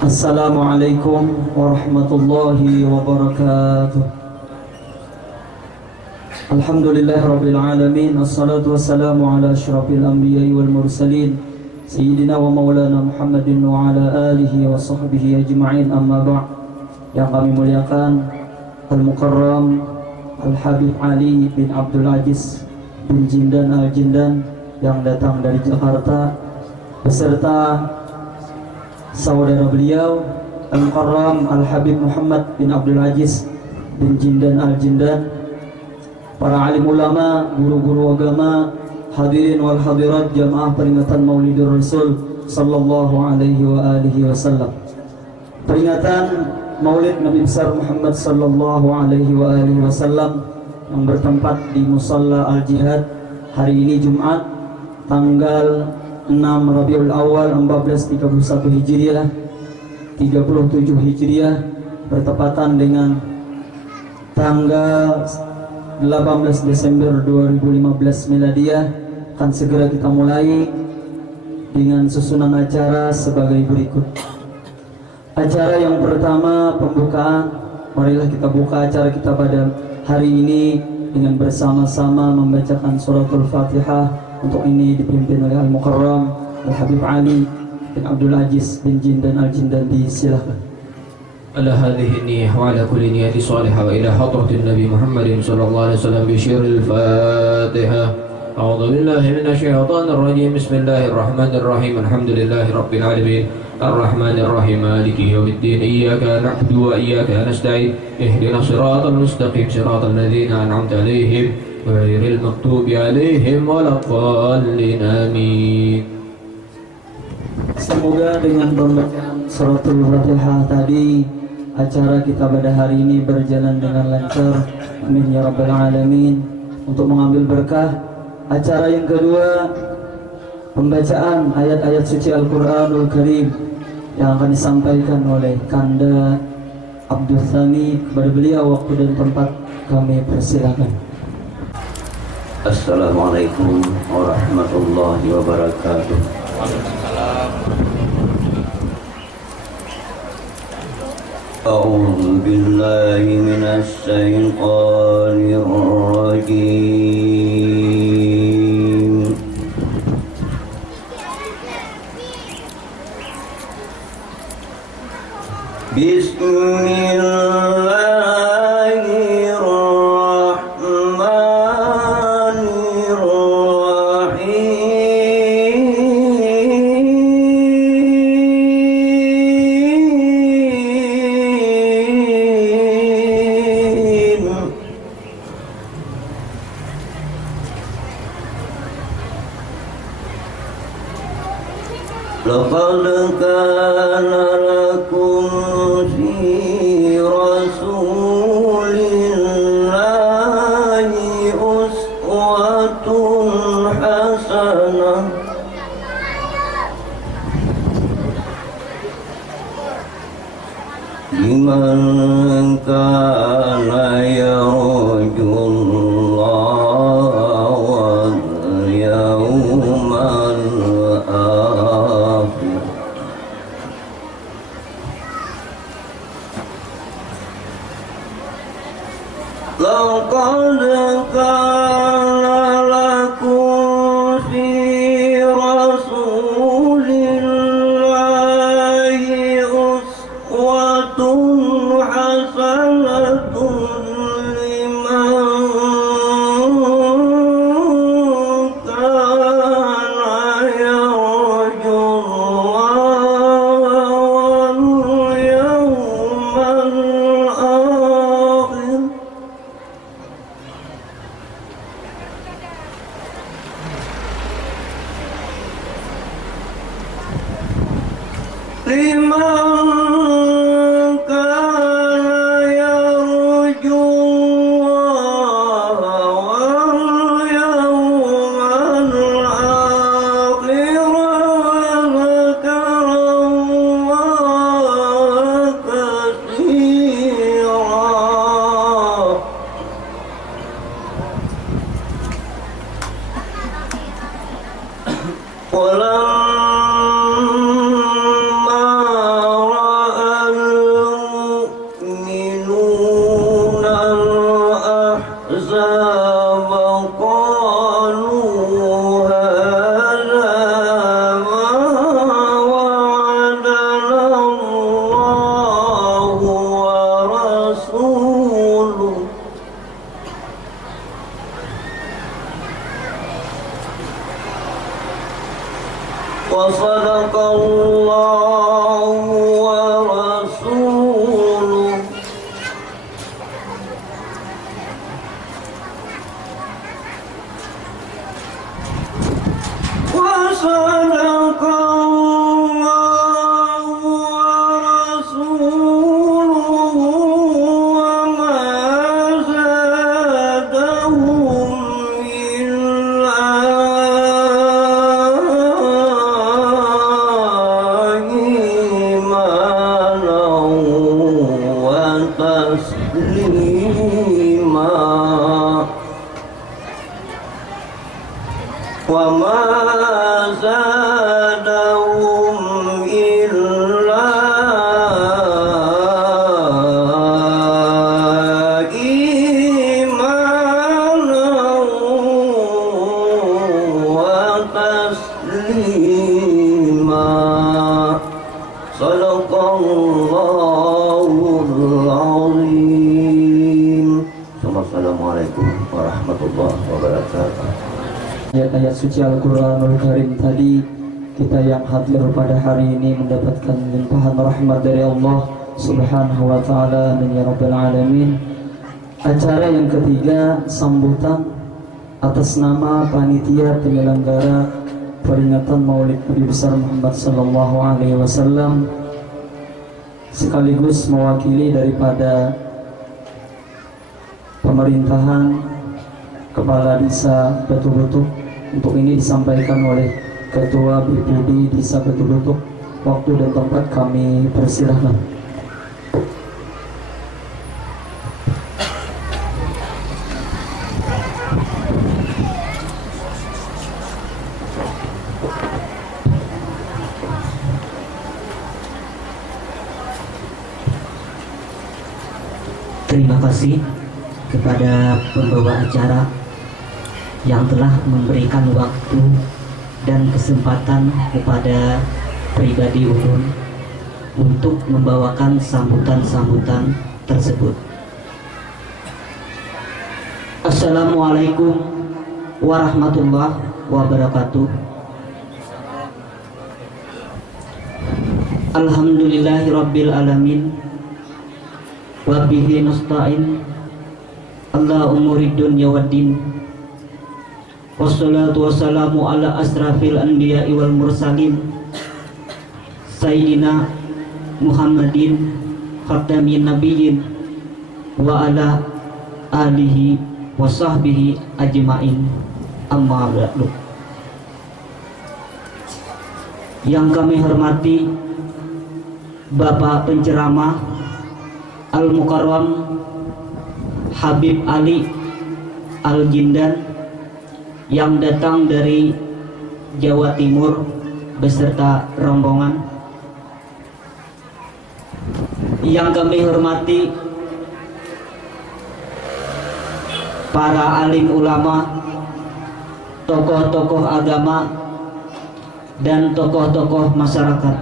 Assalamualaikum warahmatullahi wabarakatuh. Alhamdulillahirabbil alamin, wassalatu wassalamu ala asyrafil anbiya'i wal mursalin sayyidina wa maulana Muhammadin wa ala alihi wa sahbihi ajma'in, amma ba'. Yang kami muliakan Al-Mukarram Al-Habib Ali bin Abdul Aziz bin Jindan Al-Jindan yang datang dari Jakarta beserta saudara beliau Al-Mukarram Al-Habib Muhammad bin Abdul Aziz bin Jindan Al-Jindan, para alim ulama, guru-guru agama, hadirin wal hadirat jamaah peringatan Maulidur Rasul sallallahu alaihi wa alihi wasallam. Peringatan Maulid Nabi besar Muhammad sallallahu alaihi wa alihi wasallam yang bertempat di Musalla Al-Jihad hari ini Jumat tanggal 6 Rabiul Awal 1431 Hijriah 37 Hijriah bertepatan dengan tanggal 18 Desember 2015 Miladiah. Akan segera kita mulai dengan susunan acara sebagai berikut. Acara yang pertama, pembukaan. Marilah kita buka acara kita pada hari ini dengan bersama-sama membacakan suratul Fatihah. Untuk ini dipimpin oleh Al-Mukarram Al-Habib Ali bin Abdul Aziz bin Jindan Al-Jindan. Silakan. Ala hadhihi niyyah wa ala kulli niyyati salihah wa ila hadratin Nabi Muhammadin sallallahu alaihi wasallam bi syirril Fatihah. A'udzu billahi minasy syaithanir rajim. Bismillahirrahmanirrahim. Alhamdulillahi rabbil alamin. Ar-Rahmanir Rahim. Maliki yaumiddin. Iyyaka na'budu wa iyyaka nasta'in. Ihdinas siratal mustaqim. Siratal ladzina an'amta 'alaihim ghairil maghdubi 'alaihim waladdallin. Amin. Semoga dengan pembacaan suratul Fatihah tadi acara kita pada hari ini berjalan dengan lancar. Amin ya rabbal alamin. Untuk mengambil berkah, acara yang kedua pembacaan ayat-ayat suci Al-Quranul Karim yang akan disampaikan oleh Kanda Abdul Thani. Kepada beliau waktu dan tempat kami persilakan. Assalamualaikum warahmatullahi wabarakatuh. A'udzu billahi minasy syaithanir rajim. Laqad kana lakum fi rasulillahi uswatun hasanah liman kana yarjullaha wal yawmal laqad kana lakum fi rasulillahi uswatun hasanatun liman kana yarjullaha wal yawmal akhir. Liman kana yarjullaha wal yawmal akhir wa dzakara Allaha katsira. Walamma Sadaqallahu wa rasuluh. Wa sadaqallahu wa rasuluhu wa ma zadahum illa imanan wa taslima. Wa ma zadahum illa imanan wa taslima. Sadaqallahul azim. Assalamualaikum warahmatullahi wabarakatuh. Ayat-ayat suci Al-Quranul Karim tadi, kita yang hadir pada hari ini mendapatkan limpahan rahmat dari Allah Subhanahu wa ta'ala. Amin ya rabbal alamin. Acara yang ketiga, sambutan atas nama panitia penyelenggara peringatan Maulid Nabi besar Muhammad sallallahu alaihi wasallam, sekaligus mewakili daripada pemerintahan Kepala Desa Batu Butuk. Untuk ini disampaikan oleh Ketua BPD Desa Batu Butuk. Waktu dan tempat kami persilahkan. Terima kasih kepada pembawa acara yang telah memberikan waktu dan kesempatan kepada pribadi Ulun untuk membawakan sambutan-sambutan tersebut. Assalamualaikum warahmatullahi wabarakatuh. Alhamdulillahirabbil alamin. Wa bihi nasta'in ala umuri dunya waddin. Wassalatu wassalamu ala asrafil anbiya'i wal mursalin Sayyidina Muhammadin khatamin nabiyyin wa ala alihi wa sahbihi ajma'in. Amma ba'du. Yang kami hormati Bapak penceramah Al-Mukarram Habib Ali Al-Jindan yang datang dari Jawa Timur beserta rombongan. Yang kami hormati para alim ulama, tokoh-tokoh agama, dan tokoh-tokoh masyarakat.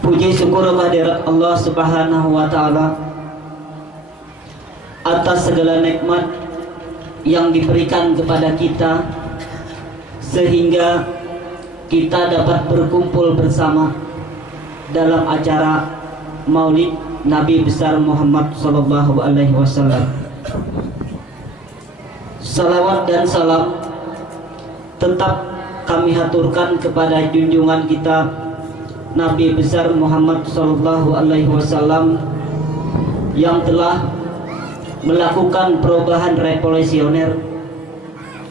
Puji syukur kehadirat Allah Subhanahu wa ta'ala atas segala nikmat yang diberikan kepada kita sehingga kita dapat berkumpul bersama dalam acara Maulid Nabi besar Muhammad sallallahu alaihi wasallam. Salawat dan salam tetap kami haturkan kepada junjungan kita Nabi besar Muhammad sallallahu alaihi wasallam yang telah melakukan perubahan revolusioner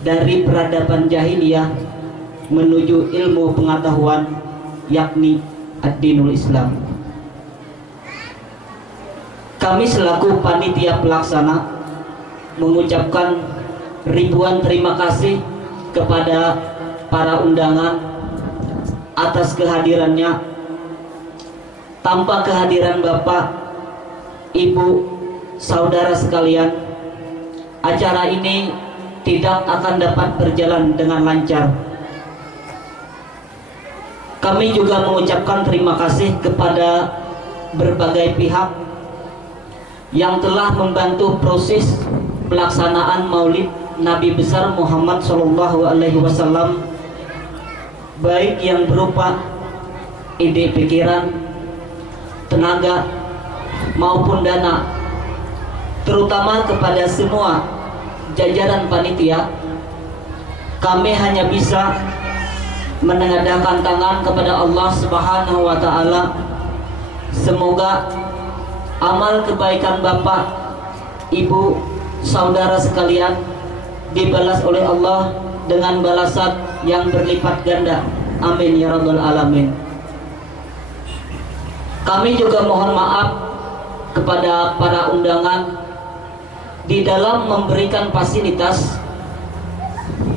dari peradaban jahiliyah menuju ilmu pengetahuan, yakni ad-dinul Islam. Kami selaku panitia pelaksana mengucapkan ribuan terima kasih kepada para undangan atas kehadirannya. Tanpa kehadiran Bapak, Ibu, saudara sekalian, acara ini tidak akan dapat berjalan dengan lancar. Kami juga mengucapkan terima kasih kepada berbagai pihak yang telah membantu proses pelaksanaan Maulid Nabi besar Muhammad SAW baik yang berupa ide pikiran, tenaga maupun dana, terutama kepada semua jajaran panitia. Kami hanya bisa menengadahkan tangan kepada Allah Subhanahu wa Ta'ala. Semoga amal kebaikan Bapak, Ibu, saudara sekalian dibalas oleh Allah dengan balasan yang berlipat ganda. Amin ya rabbal alamin. Kami juga mohon maaf kepada para undangan di dalam memberikan fasilitas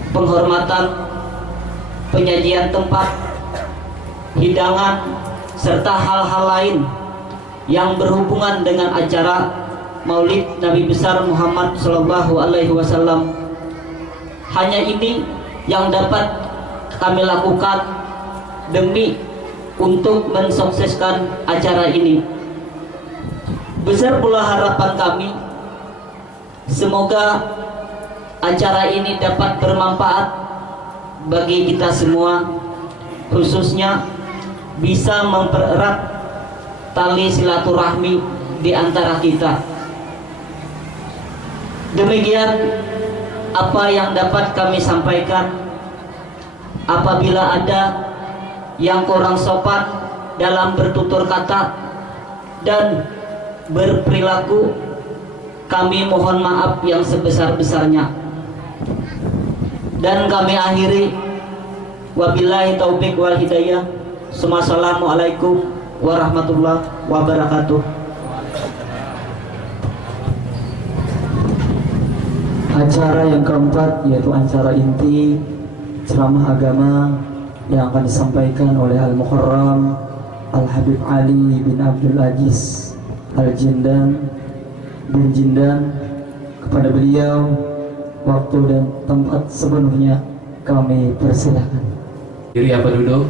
penghormatan, penyajian tempat, hidangan, serta hal-hal lain yang berhubungan dengan acara Maulid Nabi besar Muhammad Sallallahu Alaihi Wasallam. Hanya ini yang dapat kami lakukan demi untuk mensukseskan acara ini. Besar pula harapan kami, semoga acara ini dapat bermanfaat bagi kita semua, khususnya bisa mempererat tali silaturahmi di antara kita. Demikian apa yang dapat kami sampaikan. Apabila ada yang kurang sopan dalam bertutur kata dan berperilaku, kami mohon maaf yang sebesar-besarnya. Dan kami akhiri, wabillahi taufik wal hidayah. Assalamualaikum warahmatullahi wabarakatuh. Acara yang keempat yaitu acara inti ceramah agama yang akan disampaikan oleh Al-Mukarram Al-Habib Ali bin Abdul Aziz Al-Jindan bin Jindan. Kepada beliau waktu dan tempat sepenuhnya kami persilahkan. Diri apa duduk?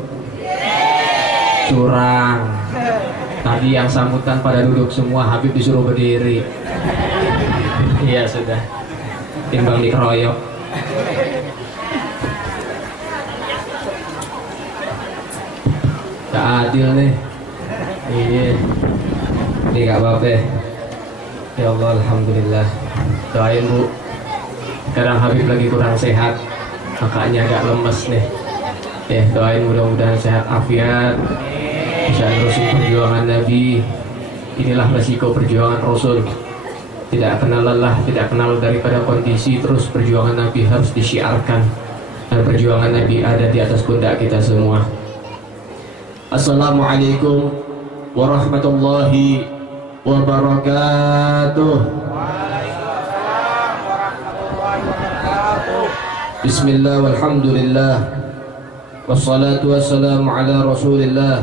Curang. Tadi yang sambutan pada duduk semua, Habib disuruh berdiri. Iya sudah, timbang dikeroyok. Gak adil nih. Iya, ini gak apa-apa. Ya Allah, alhamdulillah. Doain Bu, sekarang Habib lagi kurang sehat, makanya agak lemes nih. Doain mudah-mudahan sehat afiat, bisa nerusin perjuangan Nabi. Inilah resiko perjuangan Rasul, tidak kenal lelah, tidak kenal daripada kondisi. Terus perjuangan Nabi harus disiarkan, dan perjuangan Nabi ada di atas pundak kita semua. Assalamualaikum warahmatullahi wabarakatuh. Bismillah walhamdulillah, wassalatu wassalamu ala rasulillah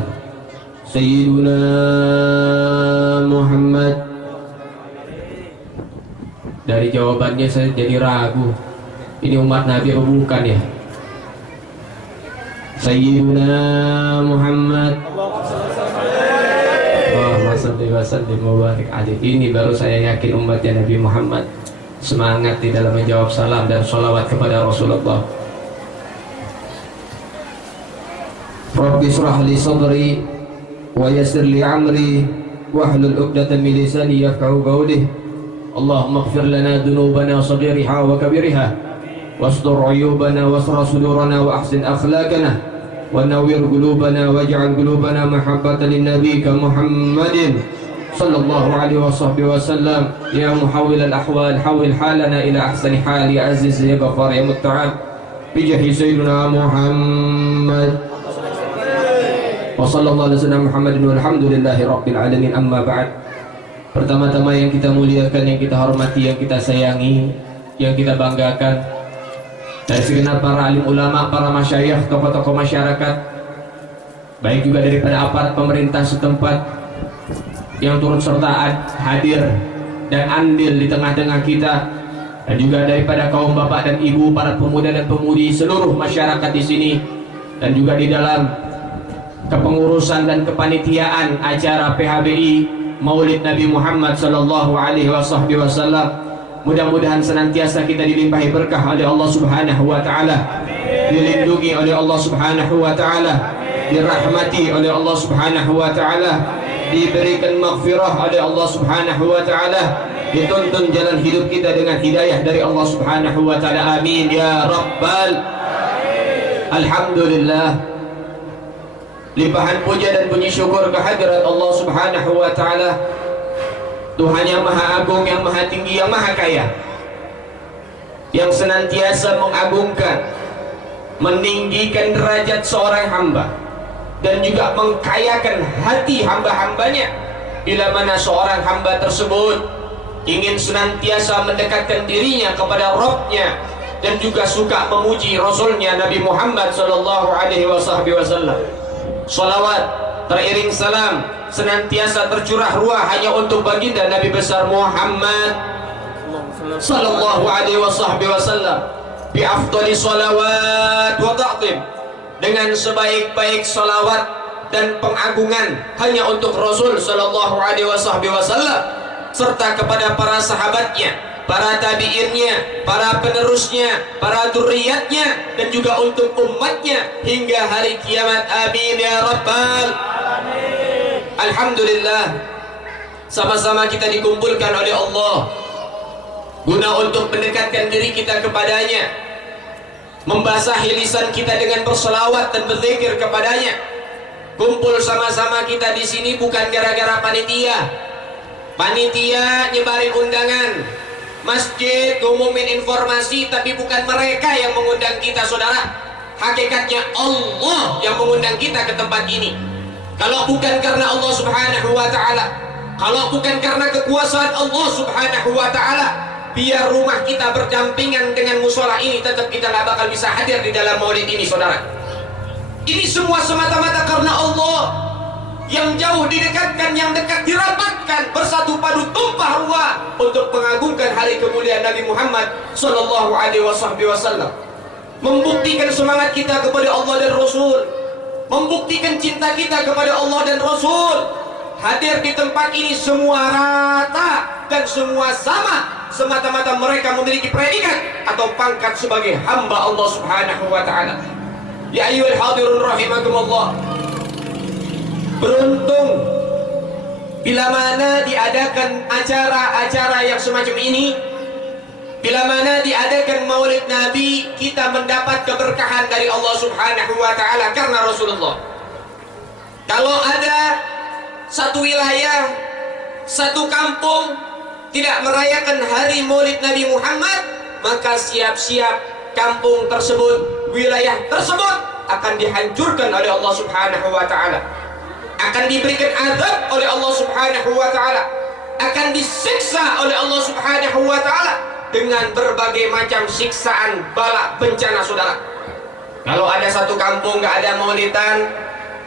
Sayyiduna Muhammad. Dari jawabannya saya jadi ragu, ini umat Nabi apa bukan ya? Sayyiduna Muhammad, Allahumma shalli wa sallim wa barik alaihi. Ini baru saya yakin umatnya Nabi Muhammad semangat di dalam menjawab salam dan sholawat kepada Rasulullah. Rabbi shrah li sadri wa yassir li amri wahlul 'uqdatam min lisani yafqahu qawli. Allahumma ighfir lana dhunubana saghiriha wa kabiriha wastur 'uyubana wasrah sudurana wa ahsin akhlaqana wa nawwir qulubana waj'al qulubana mahabbatan lin nabiyyika Muhammadin sallallahu alaihi wasallam. Ya muhawwil al-ahwal hawwil halana ila ahsani hali aziz ya ghafar ya mutta'ab bi jahi sayyidina Muhammad wa sallallahu alaihi wasallam Muhammadin walhamdulillahi rabbil alamin. Amma ba'd. Pertama-tama yang kita muliakan, yang kita hormati, yang kita sayangi, yang kita banggakan, dari segenap para alim ulama, para masyayikh, tokoh-tokoh masyarakat, baik juga daripada aparat pemerintah setempat yang turut serta hadir dan andil di tengah-tengah kita, dan juga daripada kaum bapak dan ibu, para pemuda dan pemudi seluruh masyarakat di sini, dan juga di dalam kepengurusan dan kepanitiaan acara PHBI Maulid Nabi Muhammad sallallahu alaihi wasallam. Mudah-mudahan senantiasa kita dilimpahi berkah oleh Allah Subhanahu wa taala. dilindungi oleh Allah Subhanahu wa taala, dirahmati oleh Allah Subhanahu wa taala, diberikan maghfirah oleh Allah Subhanahu wa taala, dituntun jalan hidup kita dengan hidayah dari Allah Subhanahu wa taala. Amin ya rabbal alamin. Alhamdulillah, limpahan puja dan puji syukur kehadirat Allah Subhanahu wa taala, Tuhan yang maha agung, yang maha tinggi, yang maha kaya, yang senantiasa mengagungkan, meninggikan derajat seorang hamba, dan juga mengkayakan hati hamba-hambanya. Bila mana seorang hamba tersebut ingin senantiasa mendekatkan dirinya kepada Rabbnya, dan juga suka memuji Rasulnya Nabi Muhammad sallallahu alaihi wasallam, salawat teriring salam senantiasa tercurah ruah hanya untuk baginda Nabi besar Muhammad sallallahu alaihi wasallam, bi afdali salawat wa ta'zim, dengan sebaik-baik salawat dan pengagungan hanya untuk Rasul sallallahu alaihi wasallam, serta kepada para sahabatnya, para tabi'innya, para penerusnya, para dzurriyyatnya, dan juga untuk umatnya hingga hari kiamat. Amin ya rabbal alamin. Alhamdulillah, sama-sama kita dikumpulkan oleh Allah guna untuk mendekatkan diri kita kepadanya, membasahi lisan kita dengan berselawat dan berzikir kepadanya. Kumpul sama-sama kita di sini bukan gara-gara panitia nyebarin undangan, masjid ngumumin informasi, tapi bukan mereka yang mengundang kita, saudara. Hakikatnya Allah yang mengundang kita ke tempat ini. Kalau bukan karena Allah Subhanahu wa taala, kalau bukan karena kekuasaan Allah Subhanahu wa taala, biar rumah kita berdampingan dengan musola ini, tetap kita nggak bakal bisa hadir di dalam maulid ini, saudara. Ini semua semata-mata karena Allah. Yang jauh didekatkan, yang dekat dirapatkan, bersatu padu tumpah ruah untuk mengagungkan hari kemuliaan Nabi Muhammad sallallahu alaihi wasallam. Membuktikan semangat kita kepada Allah dan Rasul, membuktikan cinta kita kepada Allah dan Rasul. Hadir di tempat ini semua rata dan semua sama, semata-mata mereka memiliki predikat atau pangkat sebagai hamba Allah Subhanahu wa taala. Ya ayyuhal hadirun rahimakumullah, beruntung bila mana diadakan acara-acara yang semacam ini, bila mana diadakan maulid Nabi, kita mendapat keberkahan dari Allah Subhanahu wa taala karena Rasulullah. Kalau ada satu wilayah, satu kampung tidak merayakan hari maulid Nabi Muhammad, maka siap-siap kampung tersebut, wilayah tersebut akan dihancurkan oleh Allah Subhanahu wa taala, akan diberikan azab oleh Allah Subhanahu wa taala, akan disiksa oleh Allah Subhanahu wa taala dengan berbagai macam siksaan, bala, bencana, saudara. Kalau ada satu kampung nggak ada maulidan,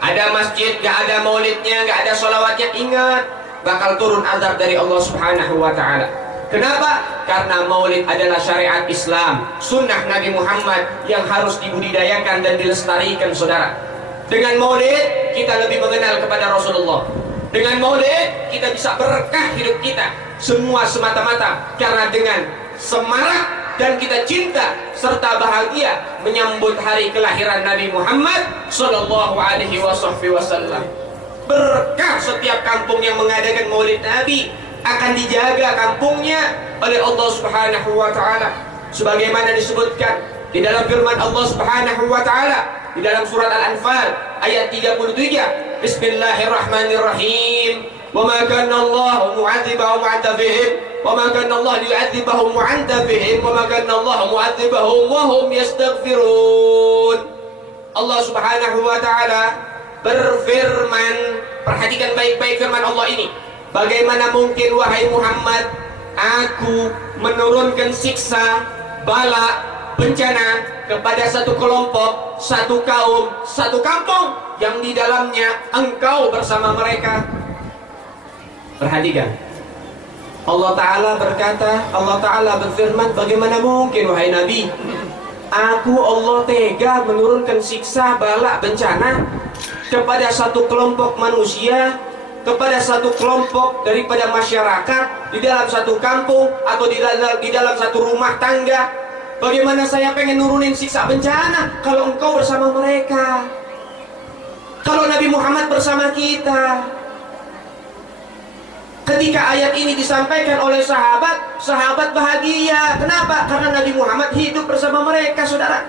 ada masjid nggak ada maulidnya, nggak ada sholawatnya, ingat bakal turun azab dari Allah Subhanahu wa taala. Kenapa? Karena maulid adalah syariat Islam, sunnah Nabi Muhammad yang harus dibudidayakan dan dilestarikan, saudara. Dengan maulid kita lebih mengenal kepada Rasulullah. Dengan maulid kita bisa berkah hidup kita. Semua semata-mata karena dengan semarak dan kita cinta serta bahagia menyambut hari kelahiran Nabi Muhammad sallallahu alaihi wasallam. Berkah setiap kampung yang mengadakan maulid Nabi, akan dijaga kampungnya oleh Allah Subhanahu wa taala, sebagaimana disebutkan di dalam firman Allah Subhanahu wa taala di dalam surat Al-Anfal ayat 33. Bismillahirrahmanirrahim. Wa ma kana Allah mu'adzibahum wa anta fihim wa ma kana Allah liyu'adzibahum wa anta fihim wa ma kana Allah mu'adzibahum wa hum yastaghfirun. Allah Subhanahu wa taala berfirman, perhatikan baik-baik firman Allah ini. Bagaimana mungkin wahai Muhammad, aku menurunkan siksa, bala, bencana kepada satu kelompok, satu kaum, satu kampung yang di dalamnya engkau bersama mereka. Perhatikan, Allah Ta'ala berkata, Allah Ta'ala berfirman, bagaimana mungkin wahai Nabi, aku Allah tega menurunkan siksa, bala, bencana kepada satu kelompok manusia, kepada satu kelompok daripada masyarakat, di dalam satu kampung atau di dalam satu rumah tangga. Bagaimana saya pengen nurunin siksa bencana kalau engkau bersama mereka, kalau Nabi Muhammad bersama kita. Ketika ayat ini disampaikan oleh sahabat, sahabat bahagia. Kenapa? Karena Nabi Muhammad hidup bersama mereka, saudara.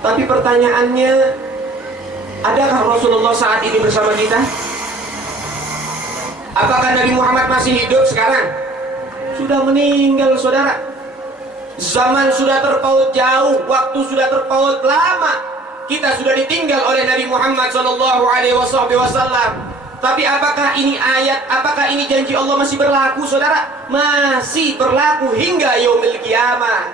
Tapi pertanyaannya, adakah Rasulullah saat ini bersama kita? Apakah Nabi Muhammad masih hidup sekarang? Sudah meninggal, saudara. Zaman sudah terpaut jauh, waktu sudah terpaut lama. Kita sudah ditinggal oleh Nabi Muhammad SAW. Tapi apakah ini ayat, apakah ini janji Allah masih berlaku, saudara? Masih berlaku hingga yaumil qiyamah.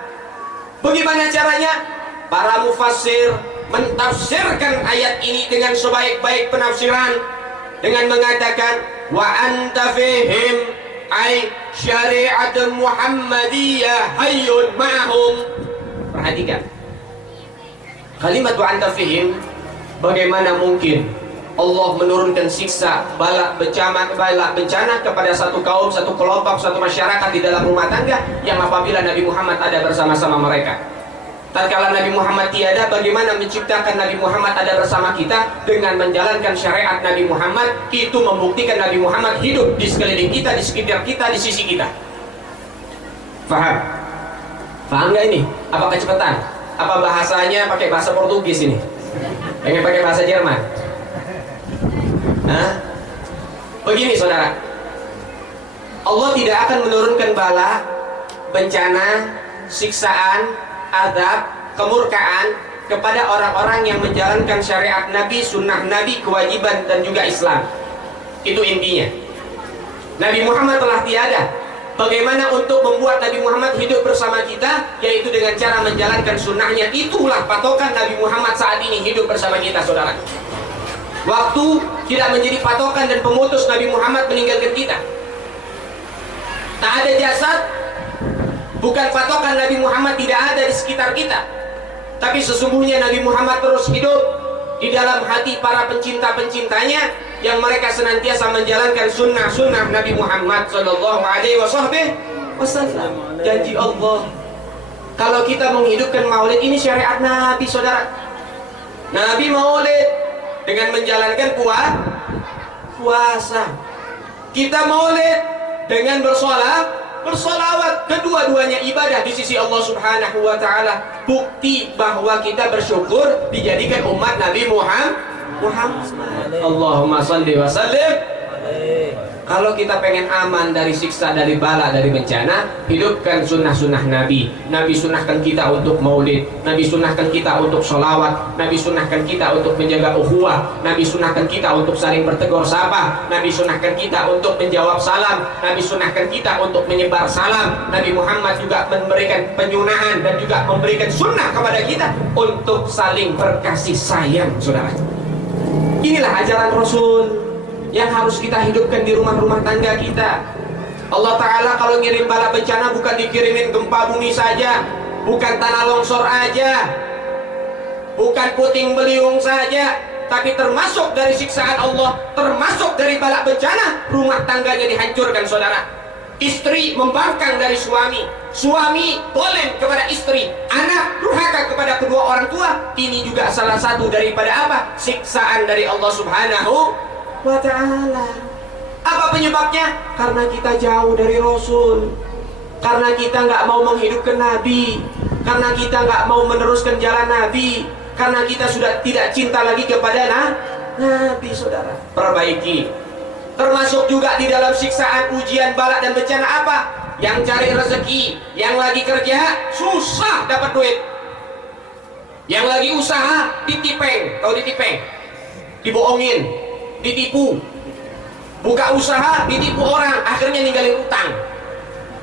Bagaimana caranya? Para mufassir mentafsirkan ayat ini dengan sebaik-baik penafsiran, dengan mengatakan wa anta fihim ay syariat Muhammadiyah hayyun ma'hum. Perhatikan kalimat wa anta fihim. Bagaimana mungkin Allah menurunkan siksa bala bencana kepada satu kaum, satu kelompok, satu masyarakat di dalam rumah tangga yang apabila Nabi Muhammad ada bersama-sama mereka? Tatkala Nabi Muhammad tiada, bagaimana menciptakan Nabi Muhammad ada bersama kita dengan menjalankan syariat Nabi Muhammad? Itu membuktikan Nabi Muhammad hidup di sekeliling kita, di sekitar kita, di sisi kita. Faham? Faham nggak ini? Apa kecepatan? Apa bahasanya pakai bahasa Portugis ini? Pengen pakai bahasa Jerman? Hah? Begini, saudara, Allah tidak akan menurunkan bala, bencana, siksaan, azab, kemurkaan kepada orang-orang yang menjalankan syariat Nabi, sunnah Nabi, kewajiban dan juga Islam. Itu intinya. Nabi Muhammad telah tiada. Bagaimana untuk membuat Nabi Muhammad hidup bersama kita? Yaitu dengan cara menjalankan sunnahnya. Itulah patokan Nabi Muhammad saat ini hidup bersama kita, saudara. Waktu tidak menjadi patokan dan pemutus Nabi Muhammad meninggalkan kita. Tak ada jasad, bukan patokan Nabi Muhammad tidak ada di sekitar kita. Tapi sesungguhnya Nabi Muhammad terus hidup di dalam hati para pencinta-pencintanya yang mereka senantiasa menjalankan sunnah-sunnah Nabi Muhammad SAW. Janji Allah, kalau kita menghidupkan maulid, ini syariat Nabi, saudara. Nabi maulid dengan menjalankan puasa. Kita maulid dengan bersolawat. Kedua-duanya ibadah di sisi Allah Subhanahu wa ta'ala. Bukti bahwa kita bersyukur dijadikan umat Nabi Muhammad. Allahumma salli wa sallim. Kalau kita pengen aman dari siksa, dari bala, dari bencana, hidupkan sunnah-sunnah Nabi. Nabi sunnahkan kita untuk maulid, Nabi sunnahkan kita untuk sholawat, Nabi sunnahkan kita untuk menjaga ukhuwah, Nabi sunnahkan kita untuk saling bertegur sapa, Nabi sunnahkan kita untuk menjawab salam, Nabi sunnahkan kita untuk menyebar salam. Nabi Muhammad juga memberikan penyunahan dan juga memberikan sunnah kepada kita untuk saling berkasih sayang, saudara. Inilah ajaran Rasul yang harus kita hidupkan di rumah-rumah tangga kita. Allah Ta'ala kalau ngirim bala bencana bukan dikirimin gempa bumi saja, bukan tanah longsor aja, bukan puting beliung saja, tapi termasuk dari siksaan Allah, termasuk dari bala bencana, rumah tangganya dihancurkan, saudara. Istri membangkang dari suami, suami boleh kepada istri, anak durhaka kepada kedua orang tua. Ini juga salah satu daripada apa? Siksaan dari Allah Subhanahu wa ta'ala. Apa penyebabnya? Karena kita jauh dari Rasul, karena kita nggak mau menghidupkan Nabi, karena kita nggak mau meneruskan jalan Nabi, karena kita sudah tidak cinta lagi kepada Nabi, saudara. Perbaiki. Termasuk juga di dalam siksaan, ujian, bala dan bencana apa? Yang cari rezeki, yang lagi kerja susah dapat duit, yang lagi usaha ditipeng, tahu ditipeng, dibohongin, ditipu, buka usaha ditipu orang, akhirnya ninggalin utang.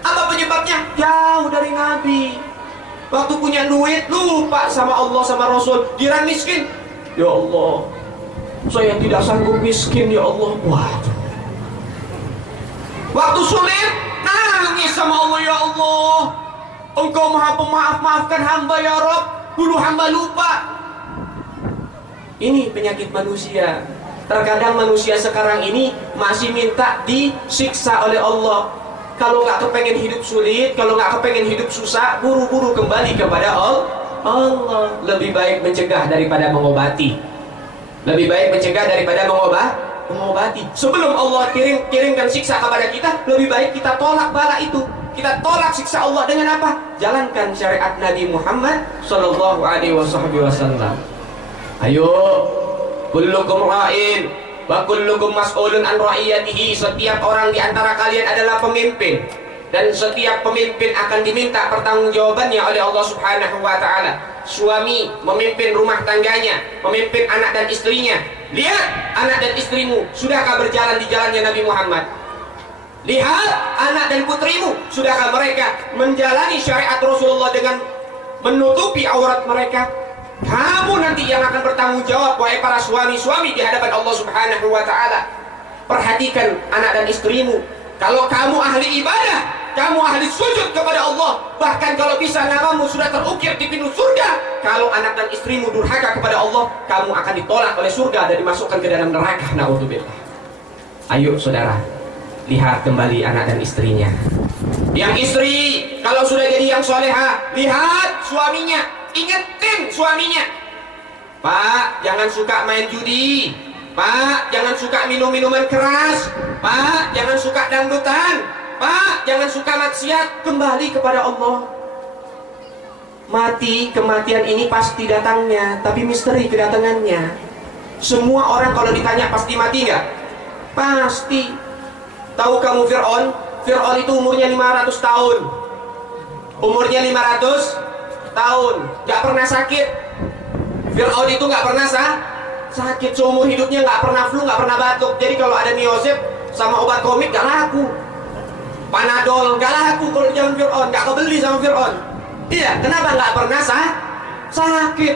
Apa penyebabnya? Jauh dari Nabi. Waktu punya duit lupa sama Allah sama Rasul. Jiran miskin, ya Allah, saya tidak sanggup miskin, ya Allah. Waduh. Waktu sulit nangis sama Allah, ya Allah, Engkau maha pemaaf, maafkan hamba ya Rabb, dulu hamba lupa. Ini penyakit manusia. Terkadang manusia sekarang ini masih minta disiksa oleh Allah. Kalau nggak kepengen hidup sulit, kalau nggak kepengen hidup susah, buru-buru kembali kepada Allah. Lebih baik mencegah daripada mengobati. Lebih baik mencegah daripada mengobati. Sebelum Allah kirimkan siksa kepada kita, lebih baik kita tolak bala itu. Kita tolak siksa Allah dengan apa? Jalankan syariat Nabi Muhammad sallallahu alaihi wasallam. Ayo, kullukum ra'in wa kullukum mas'ulun an ra'iyatihi. Setiap orang di antara kalian adalah pemimpin, dan setiap pemimpin akan diminta pertanggungjawabannya oleh Allah Subhanahu wa taala. Suami memimpin rumah tangganya, memimpin anak dan istrinya. Lihat anak dan istrimu, sudahkah berjalan di jalannya Nabi Muhammad? Lihat anak dan putrimu, sudahkah mereka menjalani syariat Rasulullah dengan menutupi aurat mereka? Kamu nanti yang akan bertanggung jawab, wahai para suami-suami, di hadapan Allah Subhanahu wa taala. Perhatikan anak dan istrimu. Kalau kamu ahli ibadah, kamu ahli sujud kepada Allah, bahkan kalau bisa namamu sudah terukir di pintu surga. Kalau anak dan istrimu durhaka kepada Allah, kamu akan ditolak oleh surga dan dimasukkan ke dalam neraka. Na'udzubillah. Ayo saudara, lihat kembali anak dan istrinya. Yang istri kalau sudah jadi yang soleha, lihat suaminya. Ingetin suaminya, Pak, jangan suka main judi. Pak, jangan suka minum-minuman keras. Pak, jangan suka dangdutan. Pak, jangan suka maksiat. Kembali kepada Allah. Mati, kematian ini pasti datangnya, tapi misteri kedatangannya. Semua orang kalau ditanya pasti mati nggak? Pasti. Tahu kamu Fir'aun? Fir'aun itu umurnya 500 tahun. Umurnya 500 tahun, nggak pernah sakit. Fir'aun itu nggak pernah sakit, seumur hidupnya nggak pernah flu, nggak pernah batuk. Jadi kalau ada miosep sama obat komik nggak laku, Panadol nggak laku kalau zaman Fir'aun, nggak kebeli sama Fir'aun. Iya, kenapa nggak pernah sakit?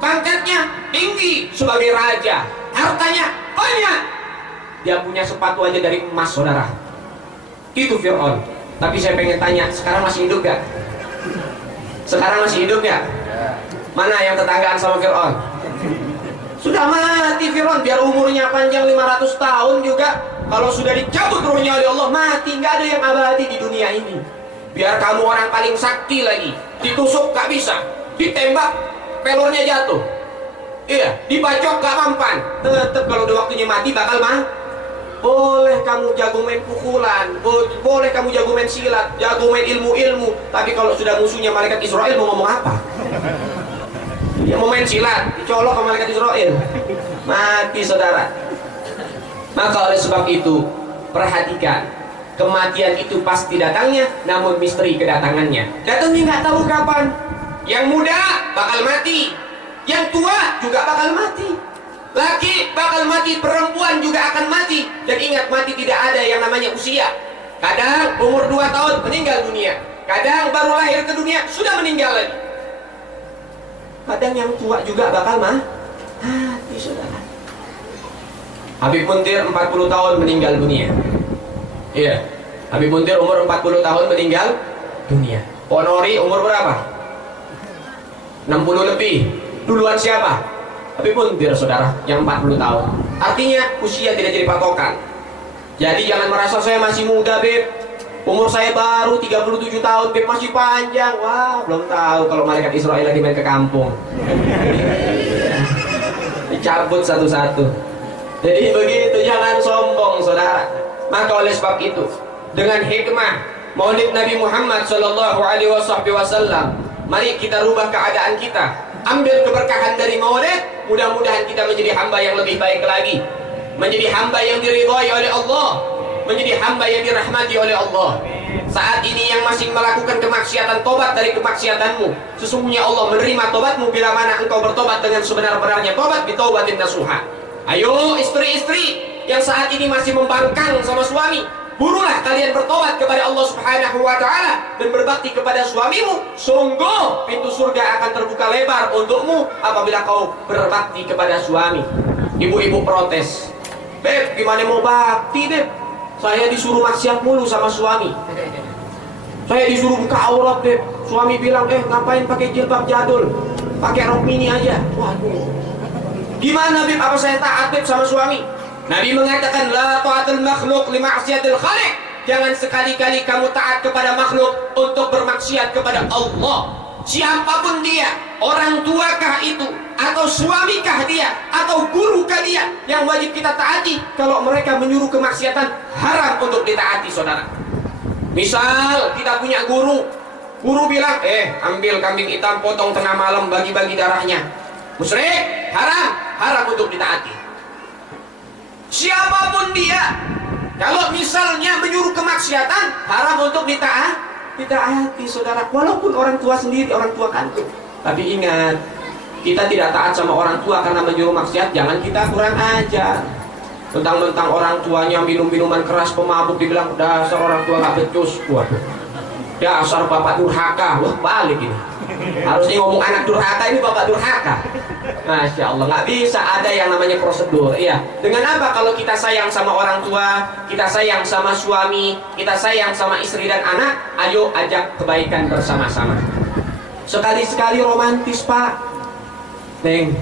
Pangkatnya tinggi sebagai raja, hartanya banyak. Dia punya sepatu aja dari emas, saudara. Itu Fir'aun. Tapi saya pengen tanya, sekarang masih hidup gak? Sekarang masih hidup ya? Mana yang tetanggaan sama Fir'aun? Sudah mati Fir'aun. Biar umurnya panjang 500 tahun juga, kalau sudah dicabut ruhnya oleh Allah, mati. Nggak ada yang abadi di dunia ini. Biar kamu orang paling sakti lagi, ditusuk gak bisa, ditembak pelornya jatuh, iya, dibacok gak mampan, tetap kalau udah waktunya mati bakal Boleh kamu jago main pukulan, boleh kamu jago main silat, jago main ilmu-ilmu, tapi kalau sudah musuhnya malaikat Israel mau ngomong apa? Dia mau main silat, dicolok sama malaikat Israel, mati saudara. Maka oleh sebab itu, perhatikan, kematian itu pasti datangnya, namun misteri kedatangannya. Datangnya nggak tahu kapan. Yang muda bakal mati, yang tua juga bakal mati. Laki bakal mati, perempuan juga akan mati. Dan ingat, mati tidak ada yang namanya usia. Kadang umur 2 tahun meninggal dunia, kadang baru lahir ke dunia sudah meninggal lagi. Kadang yang tua juga bakal mati, saudara. Habib Muntir 40 tahun meninggal dunia. Iya, Habib Muntir umur 40 tahun meninggal dunia. Ponori umur berapa? 60 lebih. Duluan siapa? Habib Muntir, saudara, yang 40 tahun. Artinya usia tidak jadi patokan. Jadi jangan merasa saya masih muda, Beb. Umur saya baru 37 tahun, Beb, masih panjang. Wah, belum tahu kalau malaikat Israel lagi main ke kampung. Dicabut satu-satu. Jadi begitu, jangan sombong, saudara. Maka oleh sebab itu, dengan hikmah Maulid Nabi Muhammad sallallahu alaihi wasallam, mari kita rubah keadaan kita. Ambil keberkahan dari Maulid. Mudah-mudahan kita menjadi hamba yang lebih baik lagi, menjadi hamba yang diridhai oleh Allah, menjadi hamba yang dirahmati oleh Allah. Saat ini yang masih melakukan kemaksiatan, tobat dari kemaksiatanmu. Sesungguhnya Allah menerima tobatmu bila mana engkau bertobat dengan sebenar-benarnya tobat, bitaubatin nasuha. Ayo istri-istri yang saat ini masih membangkang sama suami, burulah kalian bertobat kepada Allah Subhanahu wa ta'ala dan berbakti kepada suamimu. Sungguh pintu surga akan terbuka lebar untukmu apabila kau berbakti kepada suami. Ibu-ibu protes, Beb, gimana mau bakti, Beb? Saya disuruh maksiat mulu sama suami. Saya disuruh buka aurat, Beb. Suami bilang, ngapain pakai jilbab jadul? Pakai rok mini aja. Waduh. Gimana, Beb? Apa saya taat, Beb, sama suami? Nabi mengatakan, la ta'atul makhluk li ma'siyatil khaliq. Jangan sekali-kali kamu taat kepada makhluk untuk bermaksiat kepada Allah. Siapapun dia, orang tuakah itu, atau suamikah dia, atau gurukah dia, yang wajib kita taati. Kalau mereka menyuruh kemaksiatan, haram untuk ditaati, saudara. Misal kita punya guru bilang, ambil kambing hitam, potong tengah malam, bagi-bagi darahnya. Musyrik, haram untuk ditaati. Siapapun dia, kalau misalnya menyuruh kemaksiatan, haram untuk ditaati, saudara. Walaupun orang tua sendiri, orang tua kandung. Tapi ingat, kita tidak taat sama orang tua karena menyuruh maksiat, jangan kita kurang ajar. Tentang orang tuanya minum minuman keras, pemabuk, dibilang dasar orang tua gak becus. Waduh, dasar bapak durhaka. Wah, balik ini. Harusnya ngomong anak durhaka, ini bapak durhaka. Masya Allah, nggak bisa ada yang namanya prosedur. Iya. Dengan apa? Kalau kita sayang sama orang tua, kita sayang sama suami, kita sayang sama istri dan anak, ayo ajak kebaikan bersama-sama. Sekali-sekali romantis, Pak. Neng,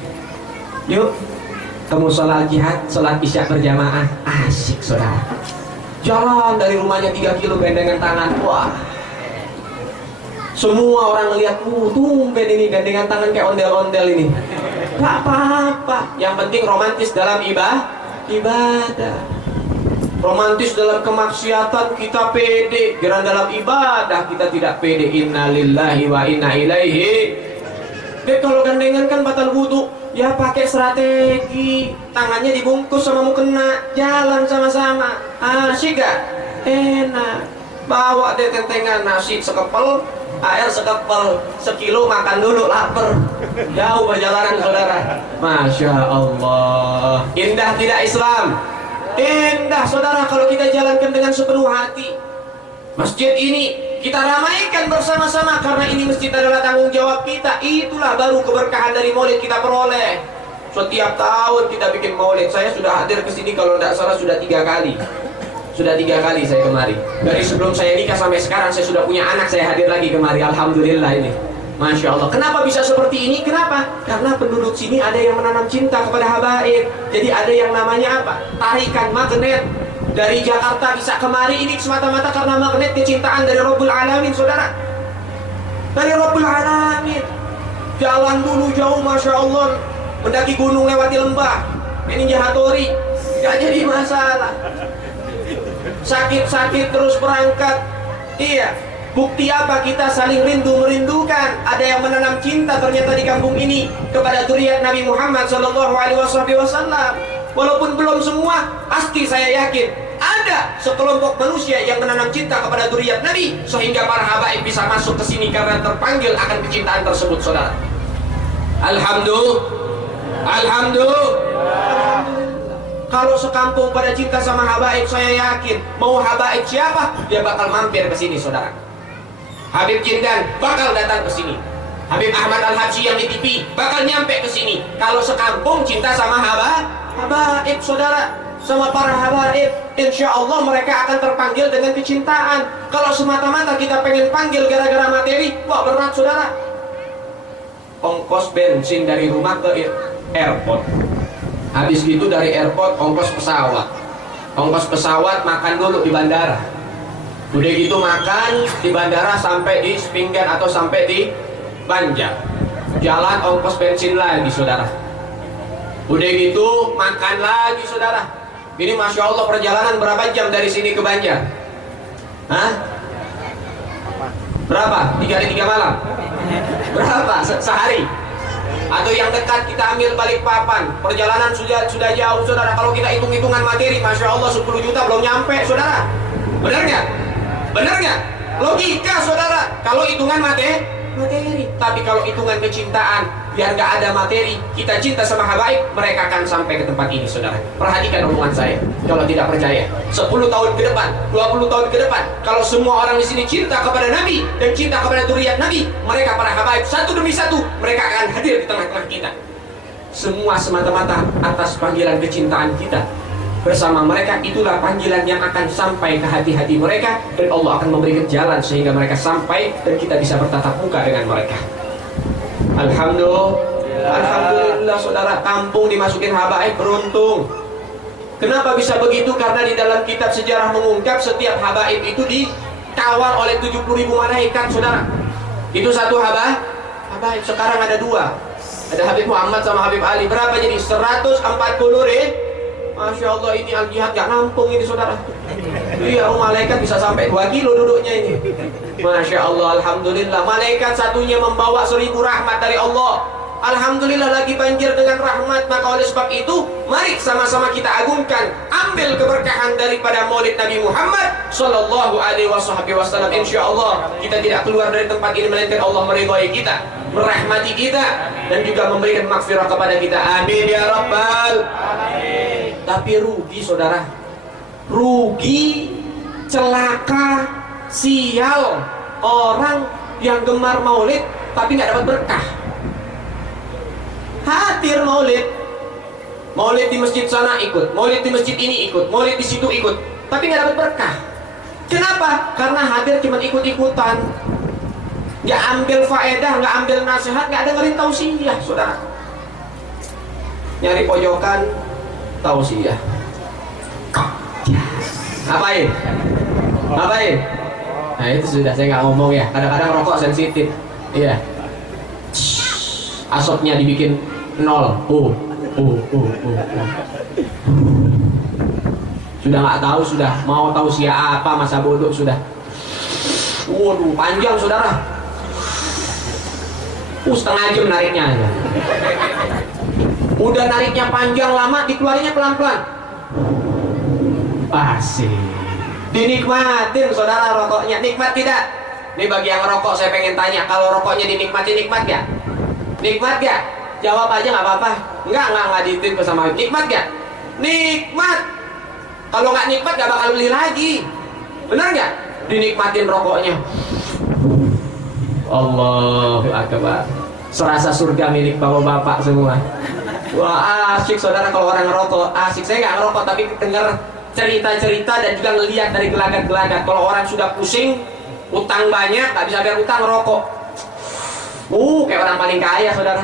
yuk kamu sholat jihad, sholat isya berjamaah. Asik, saudara. Jalan dari rumahnya 3 kilo gandengan tangan. Wah, semua orang lihat, tumben ini gandengan tangan kayak ondel-ondel ini. Gak apa-apa, yang penting romantis dalam ibadah. Romantis dalam kemaksiatan kita pede, geran dalam ibadah kita tidak pede. Innalillahi wa inna ilaihi. Kalau gandengan kan batal wudu, ya pakai strategi. Tangannya dibungkus sama mukena, jalan sama-sama. Asik gak? Enak. Bawa deh tentengan nasi sekepel, air sekepel, sekilo, makan dulu, lapar. Jauh perjalanan, saudara. Masya Allah. Indah tidak Islam? Indah, saudara, kalau kita jalankan dengan sepenuh hati. Masjid ini kita ramaikan bersama-sama karena ini masjid adalah tanggung jawab kita. Itulah baru keberkahan dari maulid kita peroleh. Setiap tahun kita bikin maulid. Saya sudah hadir ke sini kalau tidak salah sudah 3 kali. Sudah 3 kali saya kemari. Dari sebelum saya nikah sampai sekarang saya sudah punya anak, saya hadir lagi kemari. Alhamdulillah ini. Masya Allah. Kenapa bisa seperti ini? Kenapa? Karena penduduk sini ada yang menanam cinta kepada habaib. Jadi ada yang namanya apa? Tarikan magnet. Dari Jakarta bisa kemari ini semata-mata karena magnet kecintaan dari Rabbul Alamin, saudara. Dari Rabbul Alamin. Jalan dulu jauh, Masya Allah. Mendaki gunung lewati lembah. Ini Jahatori. Gak jadi masalah. Sakit-sakit terus berangkat. Iya. Bukti apa? Kita saling merindukan. Ada yang menanam cinta ternyata di kampung ini kepada zuriat Nabi Muhammad SAW. Walaupun belum semua, pasti saya yakin ada sekelompok manusia yang menanam cinta kepada zuriat Nabi sehingga para habaib bisa masuk ke sini karena terpanggil akan kecintaan tersebut, saudara. Alhamdulillah. Kalau sekampung pada cinta sama habaib, saya yakin mau habaib siapa, dia bakal mampir ke sini, saudara. Habib Jindan bakal datang ke sini. Habib Ahmad Al-Habsyi yang di TV bakal nyampe ke sini. Kalau sekampung cinta sama habaib, saudara, sama para habaib, insya Allah mereka akan terpanggil dengan kecintaan. Kalau semata-mata kita pengen panggil gara-gara materi, wah berat, saudara. Ongkos bensin dari rumah ke airport. Habis itu dari airport ongkos pesawat. Ongkos pesawat makan dulu di bandara. Udah gitu makan di bandara sampai di Spinggan atau sampai di Banjar. Jalan ongkos bensin lagi, saudara. Udah gitu makan lagi, saudara. Ini Masya Allah perjalanan berapa jam dari sini ke Banjar? Hah? Berapa? 3 hari 3 malam? Berapa? Sehari? Atau yang dekat kita ambil Balikpapan, perjalanan sudah jauh, saudara. Kalau kita hitung-hitungan materi, Masya Allah 10 juta belum nyampe, saudara. Benar nggak? Benar nggak? Logika, saudara. Kalau hitungan materi. Tapi kalau hitungan kecintaan, biar nggak ada materi, kita cinta sama habaib, mereka akan sampai ke tempat ini, saudara. Perhatikan omongan saya. Kalau tidak percaya, 10 tahun ke depan, 20 tahun ke depan, kalau semua orang di sini cinta kepada Nabi dan cinta kepada zuriat Nabi, mereka para habaib satu demi satu, mereka akan hadir di tengah-tengah kita. Semua semata-mata atas panggilan kecintaan kita. Bersama mereka, itulah panggilan yang akan sampai ke hati-hati mereka, dan Allah akan memberikan jalan sehingga mereka sampai dan kita bisa bertatap muka dengan mereka. Alhamdulillah, saudara, kampung dimasukin habaib beruntung. Kenapa bisa begitu? Karena di dalam kitab sejarah mengungkap setiap habaib itu dikawal oleh 70.000 malaikat, saudara. Itu satu habaib. Sekarang ada dua. Ada Habib Muhammad sama Habib Ali. Berapa jadi? 140 Masya Allah, ini Al-Jihad gak nampung ini, saudara. Iya, malaikat bisa sampai 2 kilo duduknya ini. Masya Allah, Alhamdulillah. Malaikat satunya membawa 1000 rahmat dari Allah. Alhamdulillah lagi banjir dengan rahmat. Maka oleh sebab itu, mari sama-sama kita agungkan, ambil keberkahan daripada maulid Nabi Muhammad Sallallahu Alaihi Wasallam. Insya Allah kita tidak keluar dari tempat ini melainkan Allah meridhai kita, merahmati kita, dan juga memberikan maghfirah kepada kita. Amin ya Rabbal Alamin. Tapi rugi, saudara, rugi, celaka, sial orang yang gemar maulid tapi nggak dapat berkah. Hadir maulid di masjid sana ikut, maulid di masjid ini ikut, maulid di situ ikut, tapi nggak dapat berkah. Kenapa? Karena hadir cuma ikut-ikutan, nggak ambil faedah, nggak ambil nasihat, nggak dengerin tausiah, saudara. Nyari pojokan tausiah. Ngapain? Nah itu sudah, saya nggak ngomong ya. Kadang-kadang rokok sensitif, iya. Asapnya dibikin 0. Sudah nggak tahu, sudah mau tahu siapa masa bodoh sudah. Waduh, panjang, saudara. Setengah jam nariknya aja. Udah nariknya panjang lama, dikeluarinnya pelan-pelan. Asik. Dinikmatin, saudara, rokoknya. Nikmat tidak? Ini bagi yang rokok saya pengen tanya, kalau rokoknya dinikmati, nikmat gak? Nikmat gak? Jawab aja nggak apa-apa. Nggak ditin sama nikmat gak? Nikmat. Kalau nggak nikmat nggak bakal beli lagi. Benar nggak? Dinikmatin rokoknya. Allahu Akbar. Serasa surga milik bapak-bapak semua. Wah, asik, saudara, kalau orang ngerokok. Asik. Saya nggak ngerokok tapi dengar cerita-cerita dan juga ngelihat dari gelagat-gelagat. Kalau orang sudah pusing, utang banyak, nggak bisa bayar utang, ngerokok. Kayak orang paling kaya, saudara.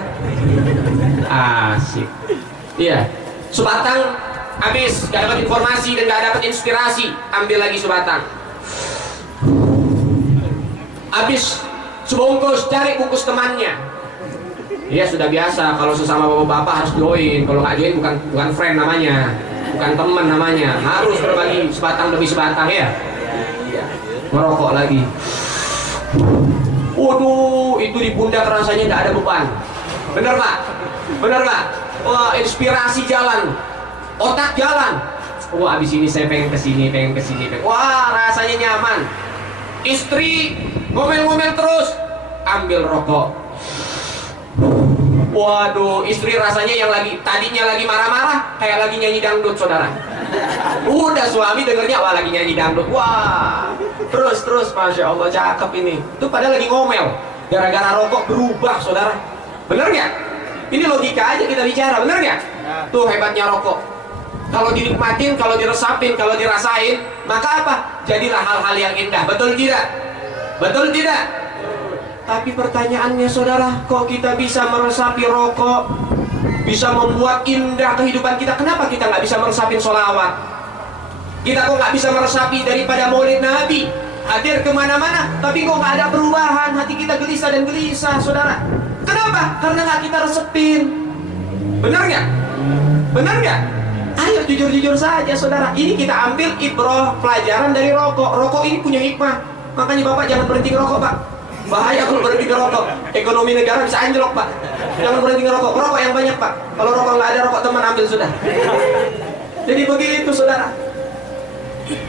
Asik. Iya. Sebatang habis, gak dapat informasi dan gak dapat inspirasi, ambil lagi sebatang. Habis sebungkus, cari bungkus temannya. Iya, sudah biasa. Kalau sesama bapak-bapak harus join. Kalau nggak join bukan friend namanya, bukan teman namanya. Harus berbagi sebatang demi sebatang, ya. Iya. Merokok lagi. Waduh, itu di pundak rasanya tidak ada beban. Bener Pak? Bener Pak? Wah, inspirasi jalan, otak jalan. Wah, abis ini saya pengen kesini. Wah, rasanya nyaman. Istri ngomel-ngomel terus, ambil rokok. Waduh, istri rasanya yang tadinya lagi marah-marah, kayak lagi nyanyi dangdut, saudara. Udah suami dengernya, wah lagi nyanyi dangdut. Wah, terus, Masya Allah, cakep ini. Itu padahal lagi ngomel, gara-gara rokok berubah, saudara. Bener nggak? Ini logika aja kita bicara, bener nggak? Tuh hebatnya rokok. Kalau dinikmatin, kalau diresapin, kalau dirasain, maka apa? Jadilah hal-hal yang indah. Betul tidak? Betul tidak? Tapi pertanyaannya, saudara, kok kita bisa meresapi rokok, bisa membuat indah kehidupan kita? Kenapa kita nggak bisa meresapin sholawat? Kita kok nggak bisa meresapi daripada maulid Nabi? Hadir kemana-mana, tapi kok nggak ada perubahan? Hati kita gelisah dan gelisah, saudara. Kenapa? Karena nggak kita resepin. Benar nggak? Benar nggak? Ayo jujur-jujur saja, saudara. Ini kita ambil ibrah, pelajaran dari rokok. Rokok ini punya hikmah. Makanya Bapak jangan berhenti ngerokok, Pak. Bahaya kalau berhenti ngerokok. Ekonomi negara bisa anjlok, Pak. Jangan berhenti ngerokok. Rokok yang banyak, Pak. Kalau rokok nggak ada, rokok teman ambil sudah. Jadi begitu, saudara.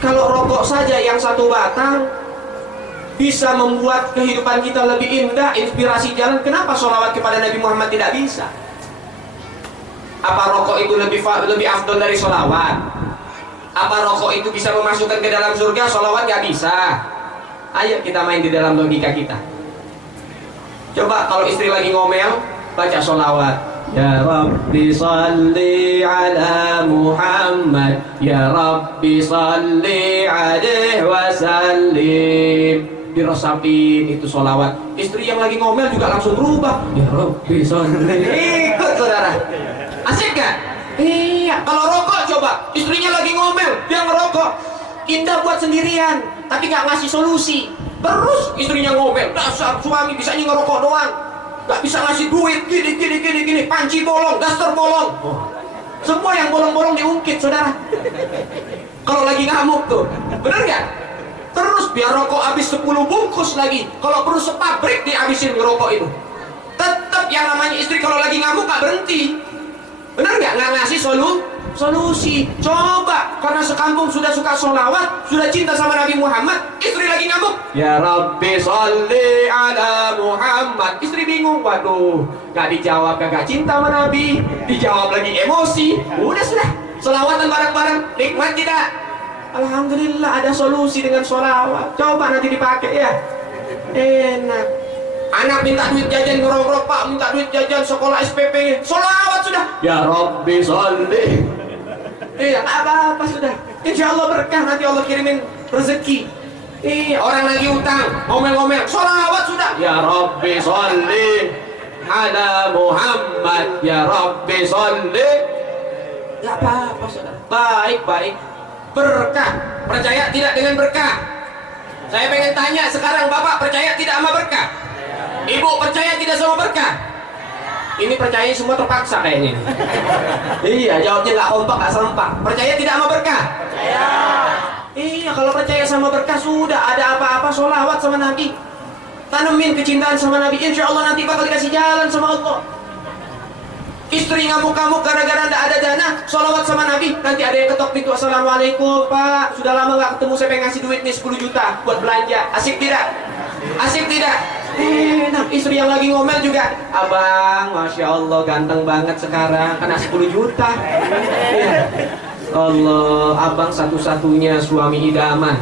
Kalau rokok saja yang satu batang bisa membuat kehidupan kita lebih indah, inspirasi jalan, kenapa sholawat kepada Nabi Muhammad tidak bisa? Apa rokok itu lebih afdol dari sholawat? Apa rokok itu bisa memasukkan ke dalam surga, sholawat nggak bisa? Ayo kita main di dalam logika kita. Coba kalau istri lagi ngomel, baca sholawat. Ya Rabbi salli ala Muhammad, Ya Rabbi salli alaihi wasallim. Diresapin itu sholawat. Istri yang lagi ngomel juga langsung berubah. Ya Rabbi salli. Ikut, saudara. Asik gak? Iya. Kalau rokok coba, istrinya lagi ngomel, dia ngerokok. Indah buat sendirian, tapi nggak ngasih solusi. Terus istrinya ngomel, dasar suami bisanya ngerokok doang, nggak bisa ngasih duit, gini, panci bolong, daster bolong. Semua yang bolong-bolong diungkit, saudara. Kalau lagi ngamuk tuh, bener nggak? Terus biar rokok habis 10 bungkus lagi, kalau perlu sepabrik dihabisin ngerokok itu. Tetap yang namanya istri kalau lagi ngamuk nggak berhenti, bener nggak? Nggak ngasih solusi. Coba, karena sekampung sudah suka sholawat, sudah cinta sama Nabi Muhammad, istri lagi ngamuk, ya Rabbi sholli ala Muhammad. Istri bingung, waduh, nggak dijawab, kagak cinta sama Nabi, dijawab lagi emosi. Udah sudah, sholawatan bareng-bareng, nikmat tidak? Alhamdulillah ada solusi dengan sholawat. Coba nanti dipakai ya, enak. Anak minta duit jajan ngerok-ngerok, Pak minta duit jajan sekolah SPP, sholawat sudah, ya Rabbi sholli. Iya, nggak apa-apa sudah. Insya Allah berkah, nanti Allah kirimin rezeki. Iya, orang lagi utang, ngomel-ngomel, sholawat sudah, ya Rabbi sholli ala Muhammad, ya Rabbi sholli. Nggak apa-apa sudah. Baik, berkah. Percaya tidak dengan berkah? Saya pengen tanya sekarang, Bapak percaya tidak sama berkah? Ibu percaya tidak sama berkah? Ini percaya semua terpaksa kayaknya. Iya, jawabnya nggak kompak, nggak serempak. Percaya tidak sama berkah? Percaya. Iya, kalau percaya sama berkah sudah, ada apa-apa sholawat sama Nabi, tanemin kecintaan sama Nabi, insya Allah nanti bakal dikasih jalan sama Allah. Istri ngamuk-ngamuk gara-gara tidak ada dana, sholawat sama Nabi, nanti ada yang ketok pintu, assalamualaikum Pak, sudah lama nggak ketemu, saya pengen ngasih duit nih 10 juta buat belanja. Asik tidak? Asik tidak? Enak. Istri yang lagi ngomel juga, abang Masya Allah ganteng banget sekarang, kena 10 juta. Ya Allah, abang satu-satunya suami idaman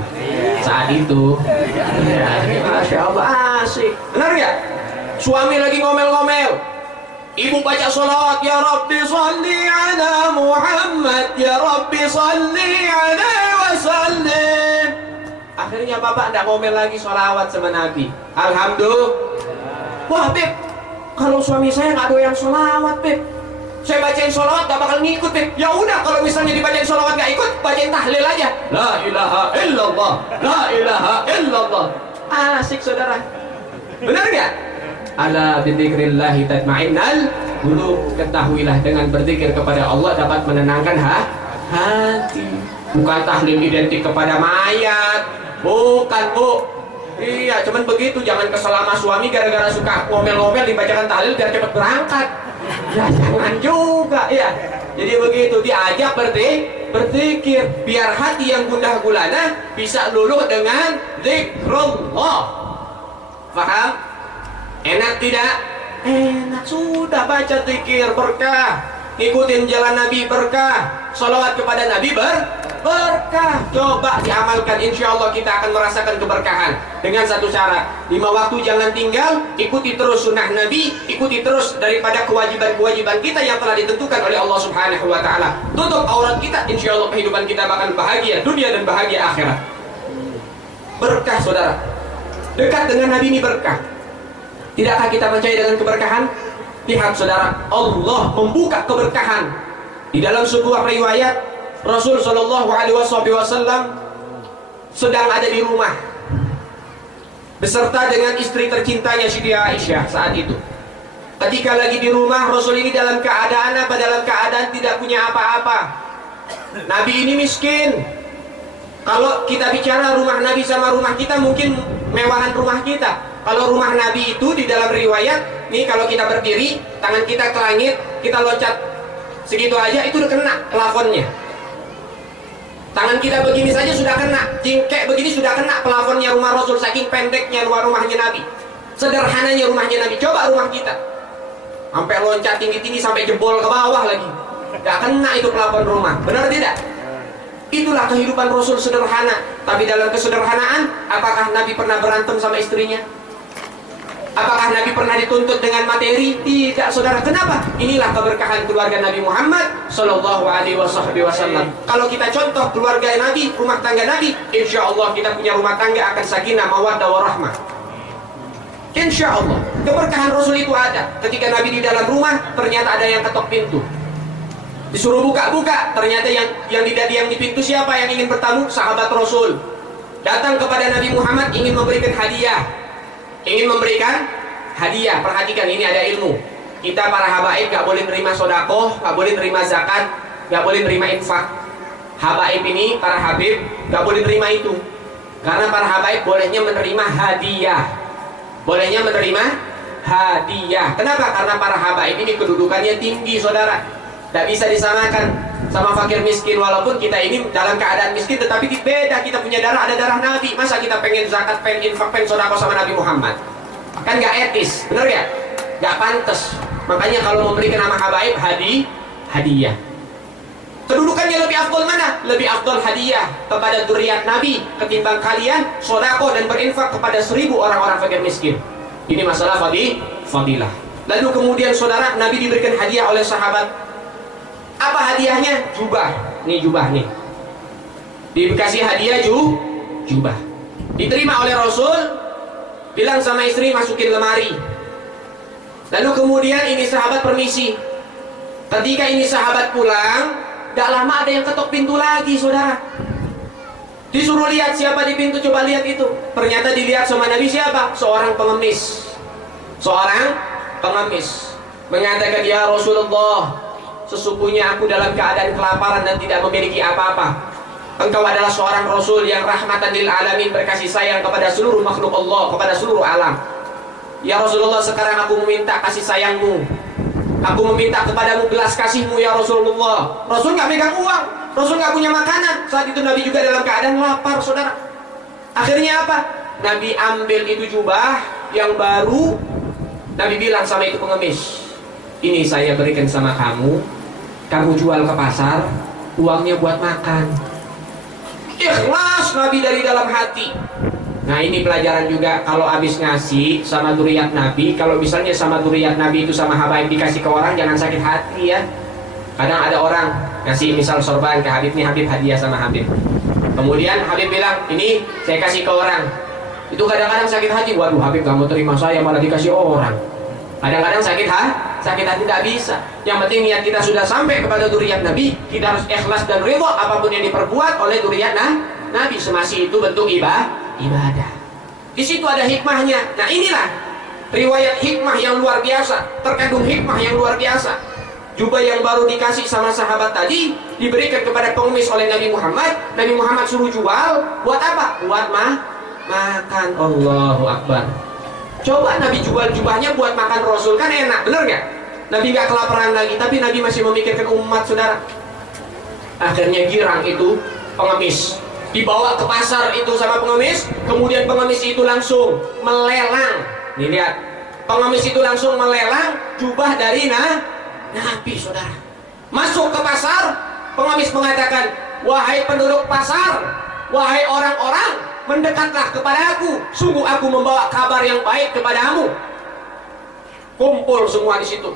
saat itu. Ya, Masya Allah, asik. Benar ya? Suami lagi ngomel-ngomel, ibu baca sholawat, ya Rabbi sholli ala Muhammad, ya Rabbi sholli alaihi wasallim. Akhirnya bapak tidak ngomel lagi sholawat sama Nabi. Alhamdulillah. Wah Beb, kalau suami saya nggak doyan sholawat Beb, saya bacain sholawat gak bakal ngikut Beb. Ya udah, kalau misalnya dibacain sholawat gak ikut, bacain tahlil aja, la ilaha illallah, la ilaha illallah. Asik saudara. Benar gak? Ala bidzikrillahi tatma'innal qulub. Ketahuilah dengan berzikir kepada Allah dapat menenangkan hati. Bukan tahlil identik kepada mayat, bukan Bu. Iya, cuman begitu, jangan kesel sama suami gara-gara suka ngomel-ngomel dibacakan tahlil biar cepat berangkat. Ya jangan juga ya. Jadi begitu, diajak berzikir biar hati yang gundah gulana bisa luluh dengan zikrullah. Paham? Enak tidak? Enak, sudah baca zikir berkah, ikutin jalan Nabi berkah, sholawat kepada Nabi berkah. Coba diamalkan, insya Allah kita akan merasakan keberkahan dengan satu syarat. 5 waktu jangan tinggal, ikuti terus sunnah Nabi, ikuti terus daripada kewajiban-kewajiban kita yang telah ditentukan oleh Allah Subhanahu wa Ta'ala. Tutup aurat kita, insya Allah kehidupan kita bakal bahagia dunia dan bahagia akhirat. Berkah saudara, dekat dengan Nabi ini berkah. Tidakkah kita percaya dengan keberkahan? Lihat saudara, Allah membuka keberkahan. Di dalam sebuah riwayat, Rasul Shallallahu Alaihi Wasallam sedang ada di rumah beserta dengan istri tercintanya Siti Aisyah saat itu. Ketika lagi di rumah, Rasul ini dalam keadaan apa? Dalam keadaan tidak punya apa-apa. Nabi ini miskin. Kalau kita bicara rumah Nabi sama rumah kita, mungkin mewahan rumah kita. Kalau rumah Nabi itu di dalam riwayat, nih kalau kita berdiri, tangan kita ke langit, kita loncat segitu aja, itu udah kena plafonnya. Tangan kita begini saja sudah kena, jingkek begini sudah kena plafonnya rumah Rasul, saking pendeknya rumahnya Nabi, sederhananya rumahnya Nabi. Coba rumah kita, sampai loncat tinggi-tinggi sampai jebol ke bawah lagi, gak kena itu plafon rumah. Benar tidak? Itulah kehidupan Rasul, sederhana. Tapi dalam kesederhanaan, apakah Nabi pernah berantem sama istrinya? Apakah Nabi pernah dituntut dengan materi? Tidak saudara. Kenapa? Inilah keberkahan keluarga Nabi Muhammad Sallallahu Alaihi Wasallam. Kalau kita contoh keluarga Nabi, rumah tangga Nabi, insya Allah kita punya rumah tangga akan sakinah, mawaddah, warahmah. Insya Allah. Keberkahan Rasul itu ada. Ketika Nabi di dalam rumah, ternyata ada yang ketok pintu. Disuruh buka-buka, ternyata yang di pintu siapa yang ingin bertamu? Sahabat Rasul. Datang kepada Nabi Muhammad ingin memberikan hadiah. Ingin memberikan hadiah. Perhatikan, ini ada ilmu. Kita para habaib gak boleh nerima sodakoh, gak boleh nerima zakat, gak boleh nerima infak. Habaib ini, para habib, gak boleh nerima itu. Karena para habaib bolehnya menerima hadiah. Bolehnya menerima hadiah. Kenapa? Karena para habaib ini kedudukannya tinggi, saudara. Tidak bisa disamakan sama fakir miskin. Walaupun kita ini dalam keadaan miskin, tetapi beda. Kita punya darah, ada darah Nabi. Masa kita pengen zakat, pengen infak, pengen sedekah sama Nabi Muhammad? Kan gak etis, bener ya? Gak pantas. Makanya kalau memberikan nama habaib, hadiah. Kedudukannya lebih afdol mana? Lebih afdol hadiah kepada dzurriyyat Nabi ketimbang kalian sedekah dan berinfak kepada 1000 orang-orang fakir miskin. Ini masalah fadilah. Lalu kemudian saudara, Nabi diberikan hadiah oleh sahabat. Apa hadiahnya? Jubah. Nih jubah nih. Dikasih hadiah jubah. Diterima oleh Rasul, bilang sama istri masukin lemari. Lalu kemudian ini sahabat permisi. Ketika ini sahabat pulang, gak lama ada yang ketok pintu lagi, saudara. Disuruh lihat siapa di pintu, coba lihat itu. Ternyata dilihat sama Nabi siapa? Seorang pengemis. Seorang pengemis mengatakan, ya Rasulullah, sesungguhnya aku dalam keadaan kelaparan dan tidak memiliki apa-apa. Engkau adalah seorang Rasul yang rahmatan lil alamin, berkasih sayang kepada seluruh makhluk Allah, kepada seluruh alam. Ya Rasulullah, sekarang aku meminta kasih sayangmu. Aku meminta kepadamu belas kasihmu ya Rasulullah. Rasul gak megang uang, Rasul gak punya makanan. Saat itu Nabi juga dalam keadaan lapar, saudara. Akhirnya apa? Nabi ambil itu jubah yang baru. Nabi bilang sama itu pengemis, ini saya berikan sama kamu, kamu jual ke pasar, uangnya buat makan. Ikhlas Nabi dari dalam hati. Nah ini pelajaran juga, kalau habis ngasih sama dzurriyyat Nabi, kalau misalnya sama dzurriyyat Nabi itu sama habaib dikasih ke orang, jangan sakit hati ya. Kadang ada orang ngasih misal sorban ke Habib, nih Habib hadiah sama Habib. Kemudian Habib bilang, ini saya kasih ke orang. Itu kadang-kadang sakit hati, waduh Habib gak mau terima saya, malah dikasih orang. Kadang-kadang sakit hati tidak bisa. Yang penting niat kita sudah sampai kepada dzurriyyat Nabi, kita harus ikhlas dan ridha apapun yang diperbuat oleh dzurriyyat Nabi, semasi itu bentuk ibadah. Di situ ada hikmahnya. Nah inilah riwayat hikmah yang luar biasa, terkandung hikmah yang luar biasa. Jubah yang baru dikasih sama sahabat tadi diberikan kepada pengemis oleh Nabi Muhammad. Nabi Muhammad suruh jual, buat apa? Buat makan. Allahu Akbar. Coba Nabi jual jubahnya buat makan Rasul, kan enak, bener gak? Nabi gak kelaparan lagi, tapi Nabi masih memikirkan umat, saudara. Akhirnya girang itu pengemis, dibawa ke pasar itu sama pengemis. Kemudian pengemis itu langsung melelang. Nih lihat, pengemis itu langsung melelang jubah dari Nabi, saudara. Masuk ke pasar, pengemis mengatakan, wahai penduduk pasar, wahai orang-orang, mendekatlah kepada aku, sungguh aku membawa kabar yang baik kepadamu. Kumpul semua di situ.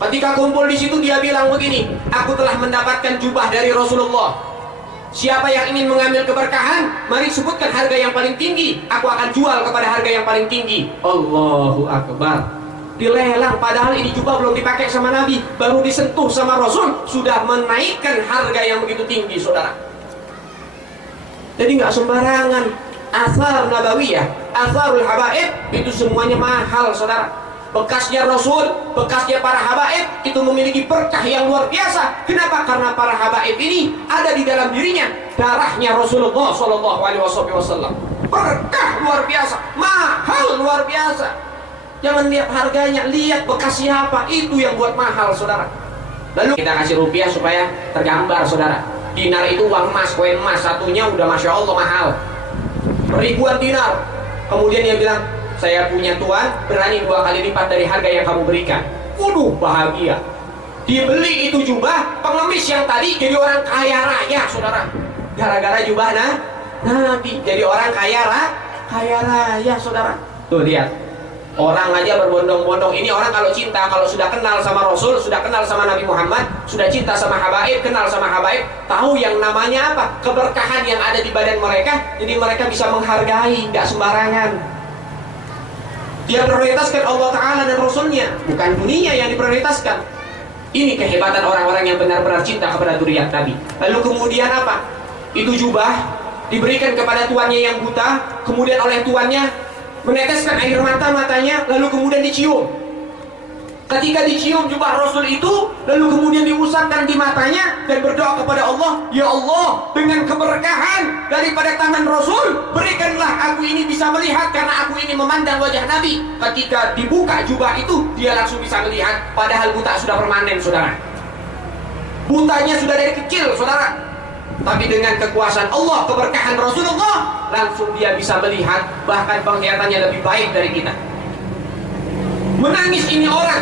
Ketika kumpul di situ, dia bilang begini, aku telah mendapatkan jubah dari Rasulullah. Siapa yang ingin mengambil keberkahan, mari sebutkan harga yang paling tinggi, aku akan jual kepada harga yang paling tinggi. Allahu Akbar. Dilelang, padahal ini jubah belum dipakai sama Nabi, baru disentuh sama Rasul, sudah menaikkan harga yang begitu tinggi, saudara. Jadi nggak sembarangan. Athar nabawiyah, atharul habaib, itu semuanya mahal, saudara. Bekasnya Rasul, bekasnya para habaib itu memiliki berkah yang luar biasa. Kenapa? Karena para habaib ini ada di dalam dirinya darahnya Rasulullah Shallallahu Alaihi Wasallam. Berkah luar biasa, mahal luar biasa. Jangan lihat harganya, lihat bekas siapa, itu yang buat mahal, saudara. Lalu kita kasih rupiah supaya tergambar, saudara. Dinar itu uang emas, koin emas, satunya udah Masya Allah mahal, ribuan dinar. Kemudian dia bilang, saya punya tuan, berani 2 kali lipat dari harga yang kamu berikan. Waduh, bahagia. Dibeli itu jubah, pengemis yang tadi jadi orang kaya raya, saudara. Gara-gara jubah Nabi, jadi orang kaya raya, saudara. Tuh lihat, orang aja berbondong-bondong. Ini orang kalau cinta, kalau sudah kenal sama Rasul, sudah kenal sama Nabi Muhammad, sudah cinta sama habaib, kenal sama habaib, tahu yang namanya apa, keberkahan yang ada di badan mereka. Jadi mereka bisa menghargai, nggak sembarangan. Dia prioritaskan Allah Ta'ala dan Rasulnya, bukan dunia yang diprioritaskan. Ini kehebatan orang-orang yang benar-benar cinta kepada dzurriyyah Nabi. Lalu kemudian apa? Itu jubah diberikan kepada tuannya yang buta, kemudian oleh tuannya meneteskan air matanya, lalu kemudian dicium. Ketika dicium jubah Rasul itu, lalu kemudian diusapkan di matanya dan berdoa kepada Allah, "Ya Allah, dengan keberkahan daripada tangan Rasul, berikanlah aku ini bisa melihat karena aku ini memandang wajah Nabi." Ketika dibuka jubah itu, dia langsung bisa melihat, padahal buta sudah permanen, saudara. Butanya sudah dari kecil, saudara. Tapi dengan kekuasaan Allah, keberkahan Rasulullah, langsung dia bisa melihat, bahkan penglihatannya lebih baik dari kita. Menangis ini orang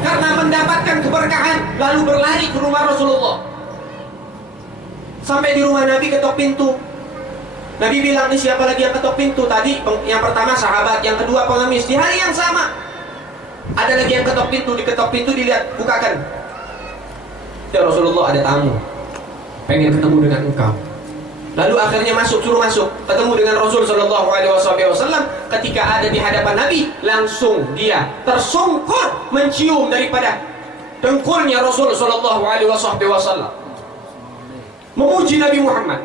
karena mendapatkan keberkahan, lalu berlari ke rumah Rasulullah. Sampai di rumah Nabi, ketok pintu. Nabi bilang, "Nih siapa lagi yang ketok pintu?" Tadi yang pertama sahabat, yang kedua pengemis. Di hari yang sama ada lagi yang ketok pintu. Diketok pintu, dilihat, bukakan. "Ya Rasulullah, ada tamu, pengen ketemu dengan engkau." Lalu akhirnya suruh masuk, ketemu dengan Rasul Shallallahu Alaihi Wasallam. Ketika ada di hadapan Nabi, langsung dia tersungkur mencium daripada dengkulnya Rasul Shallallahu Alaihi Wasallam, memuji Nabi Muhammad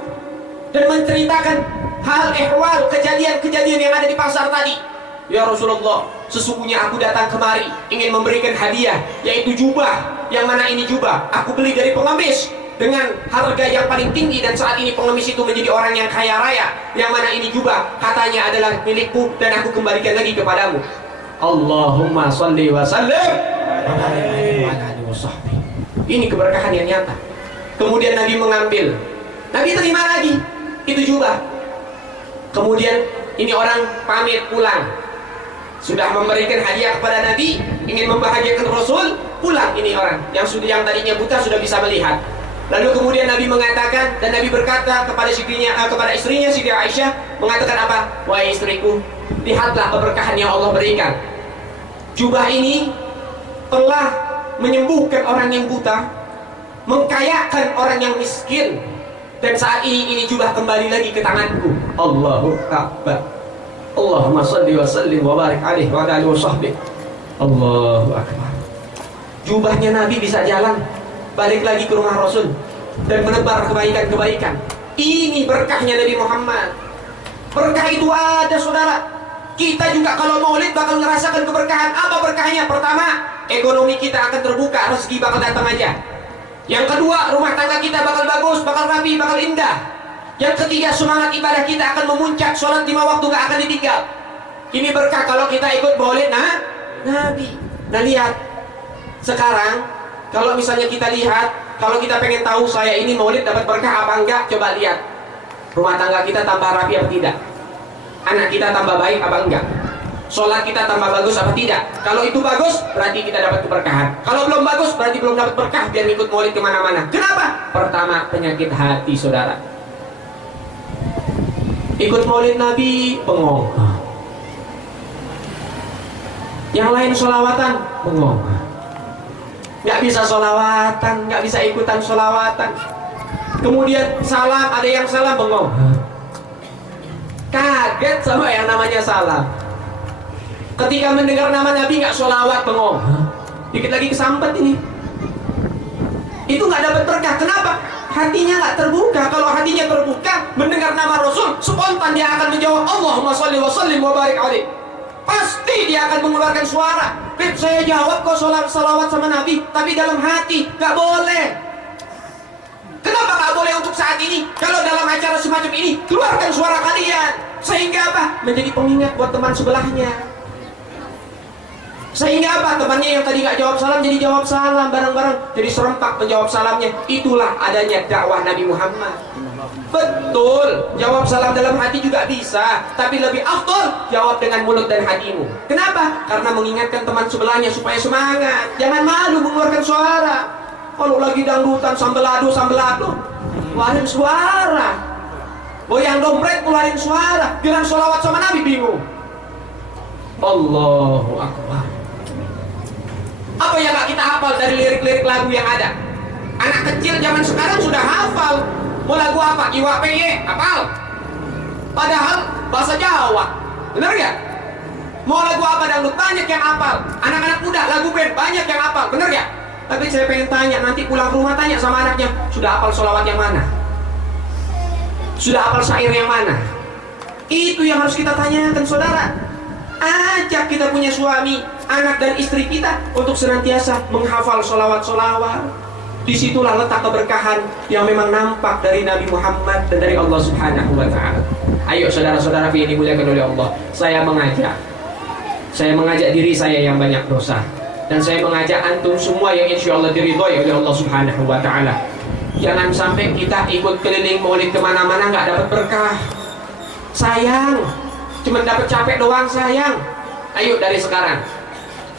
dan menceritakan hal ehwal kejadian-kejadian yang ada di pasar tadi. "Ya Rasulullah, sesungguhnya aku datang kemari ingin memberikan hadiah, yaitu jubah. Yang mana ini jubah? Aku beli dari pengemis dengan harga yang paling tinggi, dan saat ini pengemis itu menjadi orang yang kaya raya. Yang mana ini jubah katanya adalah milikku dan aku kembalikan lagi kepadamu." Allahumma sholli wa sallim. Ini keberkahan yang nyata. Kemudian Nabi mengambil, Nabi terima lagi itu jubah. Kemudian ini orang pamit pulang, sudah memberikan hadiah kepada Nabi, ingin membahagiakan Rasul. Pulang ini orang yang tadinya buta sudah bisa melihat. Lalu kemudian Nabi mengatakan, dan Nabi berkata kepada istrinya Siti Aisyah, mengatakan apa? "Wahai istriku, lihatlah keberkahan yang Allah berikan. Jubah ini telah menyembuhkan orang yang buta, mengkayakan orang yang miskin, dan saat ini jubah kembali lagi ke tanganku." Allahu Akbar. Allahumma shalli wa sallim wa barik alaihi wa alihi wa sahbihi. Allahu Akbar. Jubahnya Nabi bisa jalan balik lagi ke rumah Rasul dan menebar kebaikan-kebaikan. Ini berkahnya Nabi Muhammad. Berkah itu ada, saudara. Kita juga kalau maulid bakal merasakan keberkahan. Apa berkahnya? Pertama, ekonomi kita akan terbuka, rezeki bakal datang aja. Yang kedua, rumah tangga kita bakal bagus, bakal rapi, bakal indah. Yang ketiga, semangat ibadah kita akan memuncak, sholat 5 waktu gak akan ditinggal. Ini berkah kalau kita ikut maulid Nabi. Nah, lihat sekarang, kalau misalnya kita lihat, kalau kita pengen tahu saya ini maulid dapat berkah apa enggak, coba lihat rumah tangga kita tambah rapi apa tidak, anak kita tambah baik apa enggak, sholat kita tambah bagus apa tidak. Kalau itu bagus, berarti kita dapat keberkahan. Kalau belum bagus, berarti belum dapat berkah. Biar ikut maulid kemana-mana. Kenapa? Pertama, penyakit hati, saudara. Ikut maulid Nabi, bengong. Yang lain sholawatan, bengong. Nggak bisa sholawatan, nggak bisa ikutan sholawatan. Kemudian salam, ada yang salam, bengong. Kaget sama yang namanya salam. Ketika mendengar nama Nabi nggak sholawat, bengong. Dikit lagi kesampet ini. Itu nggak dapat berkah. Kenapa? Hatinya nggak terbuka. Kalau hatinya terbuka, mendengar nama Rasul, spontan dia akan menjawab, "Allahumma sholli wa sallim wa barik alaihi." Pasti dia akan mengeluarkan suara. "Beb, saya jawab kok salawat sama Nabi, tapi dalam hati." Gak boleh. Kenapa gak boleh untuk saat ini? Kalau dalam acara semacam ini, keluarkan suara kalian. Sehingga apa? Menjadi pengingat buat teman sebelahnya. Sehingga apa? Temannya yang tadi gak jawab salam, jadi jawab salam bareng-bareng. Jadi serempak menjawab salamnya. Itulah adanya dakwah Nabi Muhammad. Betul, jawab salam dalam hati juga bisa, tapi lebih afdol jawab dengan mulut dan hatimu. Kenapa? Karena mengingatkan teman sebelahnya supaya semangat. Jangan malu mengeluarkan suara. Kalau lagi dangdutan sambil adu, keluarin suara. Goyang dompet, keluarin suara. Bilang sholawat sama Nabi, bingung. Allahu Akbar. Apa yang gak kita hafal dari lirik-lirik lagu yang ada? Anak kecil zaman sekarang sudah hafal. Mau lagu apa? Iwa PY, hafal. Padahal bahasa Jawa. Bener gak? Mau lagu apa dangdut? Banyak yang hafal. Anak-anak muda lagu band banyak yang hafal. Bener gak? Tapi saya pengen tanya, nanti pulang ke rumah tanya sama anaknya, sudah hafal sholawat yang mana? Sudah hafal syair yang mana? Itu yang harus kita tanyakan, saudara. Ajak kita punya suami, anak dan istri kita untuk senantiasa menghafal sholawat-sholawat. Disitulah letak keberkahan yang memang nampak dari Nabi Muhammad dan dari Allah Subhanahu wa Ta'ala. Ayo saudara-saudara yang dimuliakan oleh Allah, saya mengajak diri saya yang banyak dosa, dan saya mengajak antum semua yang insya Allah diridhoi oleh Allah Subhanahu wa Ta'ala. Jangan sampai kita ikut keliling maulid kemana-mana nggak dapat berkah. Sayang, cuma dapat capek doang, sayang. Ayo dari sekarang,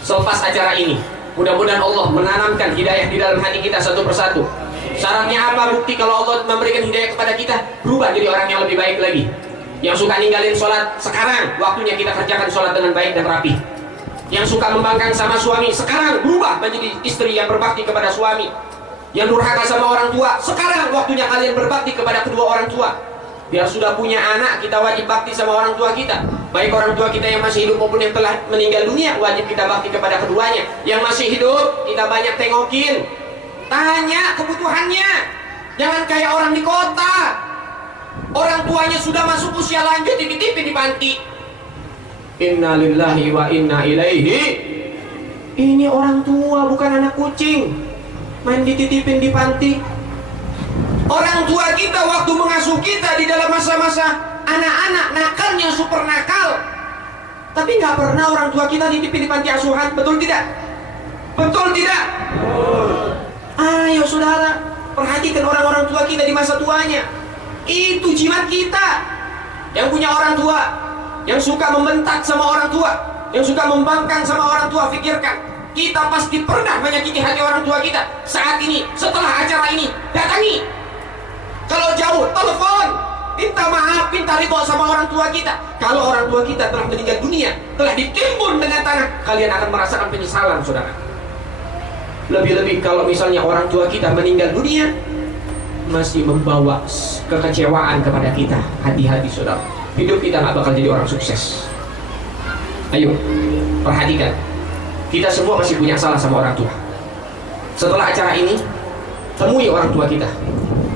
selepas acara ini, mudah-mudahan Allah menanamkan hidayah di dalam hati kita satu persatu. Syaratnya apa? Bukti kalau Allah memberikan hidayah kepada kita, berubah jadi orang yang lebih baik lagi. Yang suka ninggalin sholat, sekarang waktunya kita kerjakan sholat dengan baik dan rapi. Yang suka membangkang sama suami, sekarang berubah menjadi istri yang berbakti kepada suami. Yang durhaka sama orang tua, sekarang waktunya kalian berbakti kepada kedua orang tua. Biar sudah punya anak, kita wajib bakti sama orang tua kita. Baik orang tua kita yang masih hidup maupun yang telah meninggal dunia, wajib kita bakti kepada keduanya. Yang masih hidup, kita banyak tengokin, tanya kebutuhannya. Jangan kayak orang di kota, orang tuanya sudah masuk usia lanjut, dititipin di panti. Inna lillahi wa inna ilaihi. Ini orang tua, bukan anak kucing, main dititipin di panti. Orang tua kita waktu mengasuh kita di dalam masa-masa anak-anak nakalnya super nakal, tapi nggak pernah orang tua kita dititipin di panti asuhan. Betul tidak? Betul tidak? Ayo saudara, perhatikan orang-orang tua kita di masa tuanya. Itu jimat kita. Yang punya orang tua, yang suka membentak sama orang tua, yang suka membangkang sama orang tua, pikirkan, kita pasti pernah menyakiti hati orang tua kita. Saat ini, setelah acara ini, datangi. Kalau jauh, telepon, minta maaf, minta ridho sama orang tua kita. Kalau orang tua kita telah meninggal dunia, telah ditimbun dengan tanah, kalian akan merasakan penyesalan, saudara. Lebih-lebih kalau misalnya orang tua kita meninggal dunia masih membawa kekecewaan kepada kita, hati-hati saudara. Hidup kita nggak bakal jadi orang sukses. Ayo, perhatikan, kita semua masih punya salah sama orang tua. Setelah acara ini, temui orang tua kita,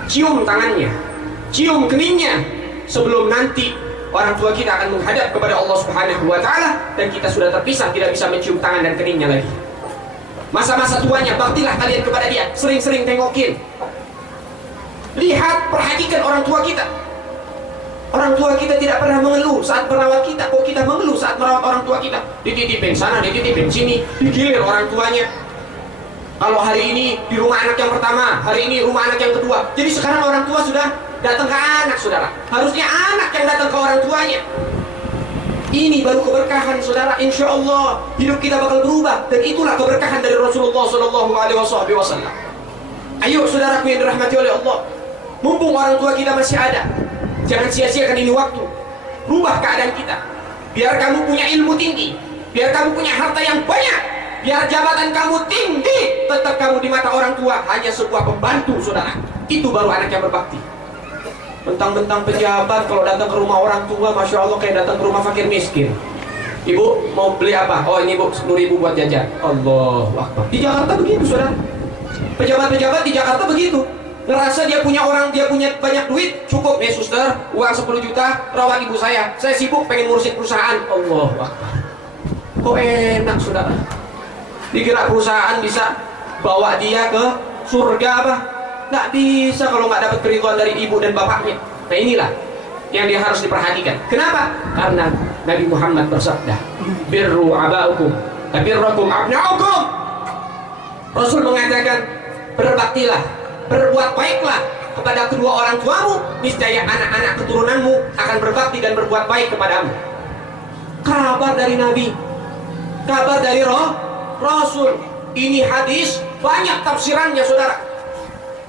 cium tangannya, cium keningnya, sebelum nanti orang tua kita akan menghadap kepada Allah Subhanahu wa Ta'ala dan kita sudah terpisah, tidak bisa mencium tangan dan keningnya lagi. Masa-masa tuanya, baktilah kalian kepada dia, sering-sering tengokin. Lihat, perhatikan orang tua kita. Orang tua kita tidak pernah mengeluh saat merawat kita. Kok kita mengeluh saat merawat orang tua kita? Dititipin sana, dititipin sini, digilir orang tuanya. Kalau hari ini di rumah anak yang pertama, hari ini rumah anak yang kedua. Jadi sekarang orang tua sudah datang ke anak, saudara. Harusnya anak yang datang ke orang tuanya. Ini baru keberkahan, saudara. Insya Allah hidup kita bakal berubah, dan itulah keberkahan dari Rasulullah SAW. Ayo saudaraku yang dirahmati oleh Allah, mumpung orang tua kita masih ada, jangan sia-siakan ini waktu. Rubah keadaan kita. Biar kamu punya ilmu tinggi, biar kamu punya harta yang banyak, biar jabatan kamu tinggi, tetap kamu di mata orang tua hanya sebuah pembantu, saudara. Itu baru anak yang berbakti. Bentang-bentang pejabat kalau datang ke rumah orang tua, Masya Allah kayak datang ke rumah fakir miskin. Ibu mau beli apa? Oh ini bu, 10.000 buat jajan. Allahu Akbar. Di Jakarta begitu, saudara. Pejabat-pejabat di Jakarta begitu. Ngerasa dia punya banyak duit, cukup nih suster, uang 10 juta, rawat ibu saya sibuk pengen ngurusin perusahaan. Allahu Akbar. Kok enak, saudara? Dikira perusahaan bisa bawa dia ke surga apa? Nggak bisa kalau nggak dapat keridhaan dari ibu dan bapaknya. Nah inilah yang dia harus diperhatikan. Kenapa? Karena Nabi Muhammad bersabda, birru abaukum birrukum abnaukum. Rasul mengatakan, berbaktilah, berbuat baiklah kepada kedua orang tuamu, niscaya anak-anak keturunanmu akan berbakti dan berbuat baik kepadamu. Kabar dari Nabi, kabar dari Rasul. Ini hadis banyak tafsirannya, saudara.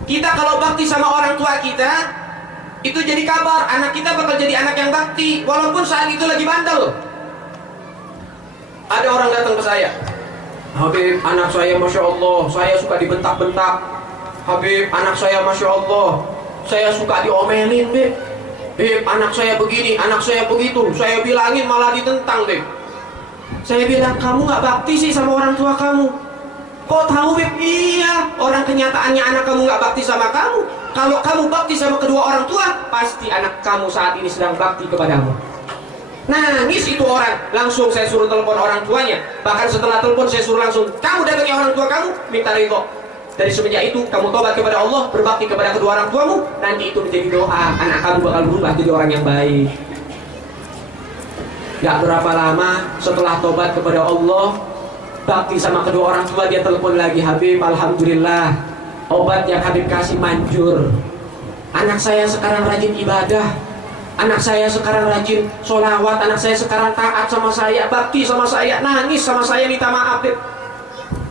Kita kalau bakti sama orang tua kita, itu jadi kabar, anak kita bakal jadi anak yang bakti, walaupun saat itu lagi bandel. Ada orang datang ke saya, Habib, anak saya Masya Allah, saya suka dibentak-bentak. Habib, anak saya Masya Allah, saya suka diomelin, Beb. Beb, anak saya begini, anak saya begitu, saya bilangin malah ditentang, Beb. Saya bilang, kamu gak bakti sih sama orang tua kamu. Kok tahu Beb? Iya, orang kenyataannya anak kamu nggak bakti sama kamu. Kalau kamu bakti sama kedua orang tua, pasti anak kamu saat ini sedang bakti kepadamu. Nangis itu orang, langsung saya suruh telepon orang tuanya. Bahkan setelah telepon saya suruh langsung, kamu datangi orang tua kamu, minta ridho. Dari semenjak itu kamu tobat kepada Allah, berbakti kepada kedua orang tuamu, nanti itu menjadi doa, anak kamu bakal berubah jadi orang yang baik. Gak berapa lama setelah tobat kepada Allah, bakti sama kedua orang tua, dia telepon lagi, Habib, alhamdulillah obat yang Habib kasih manjur. Anak saya sekarang rajin ibadah, anak saya sekarang rajin sholawat, anak saya sekarang taat sama saya, bakti sama saya, nangis sama saya, minta maaf Habib.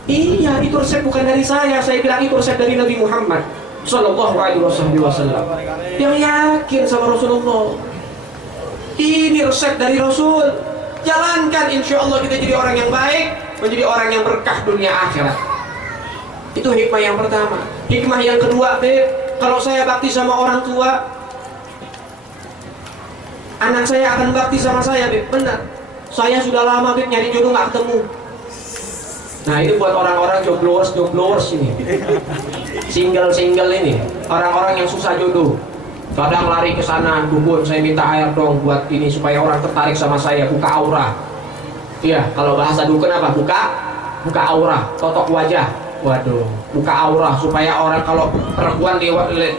Iya, itu resep bukan dari saya bilang itu resep dari Nabi Muhammad Sallallahu Alaihi Wasallam yang yakin sama Rasulullah. Ini resep dari Rasul. Jalankan, insya Allah kita jadi orang yang baik, menjadi orang yang berkah dunia akhirat. Itu hikmah yang pertama. Hikmah yang kedua, Beb, kalau saya bakti sama orang tua, anak saya akan bakti sama saya, Beb. Benar. Saya sudah lama, Beb, nyari jodoh nggak ketemu. Nah, ini buat orang-orang joblowers ini, single ini, orang-orang yang susah jodoh. Kadang lari ke sana, Bubun, saya minta air dong buat ini supaya orang tertarik sama saya, buka aura. Iya, kalau bahasa dukun apa? Buka aura, totok wajah. Waduh, buka aura supaya orang kalau perempuan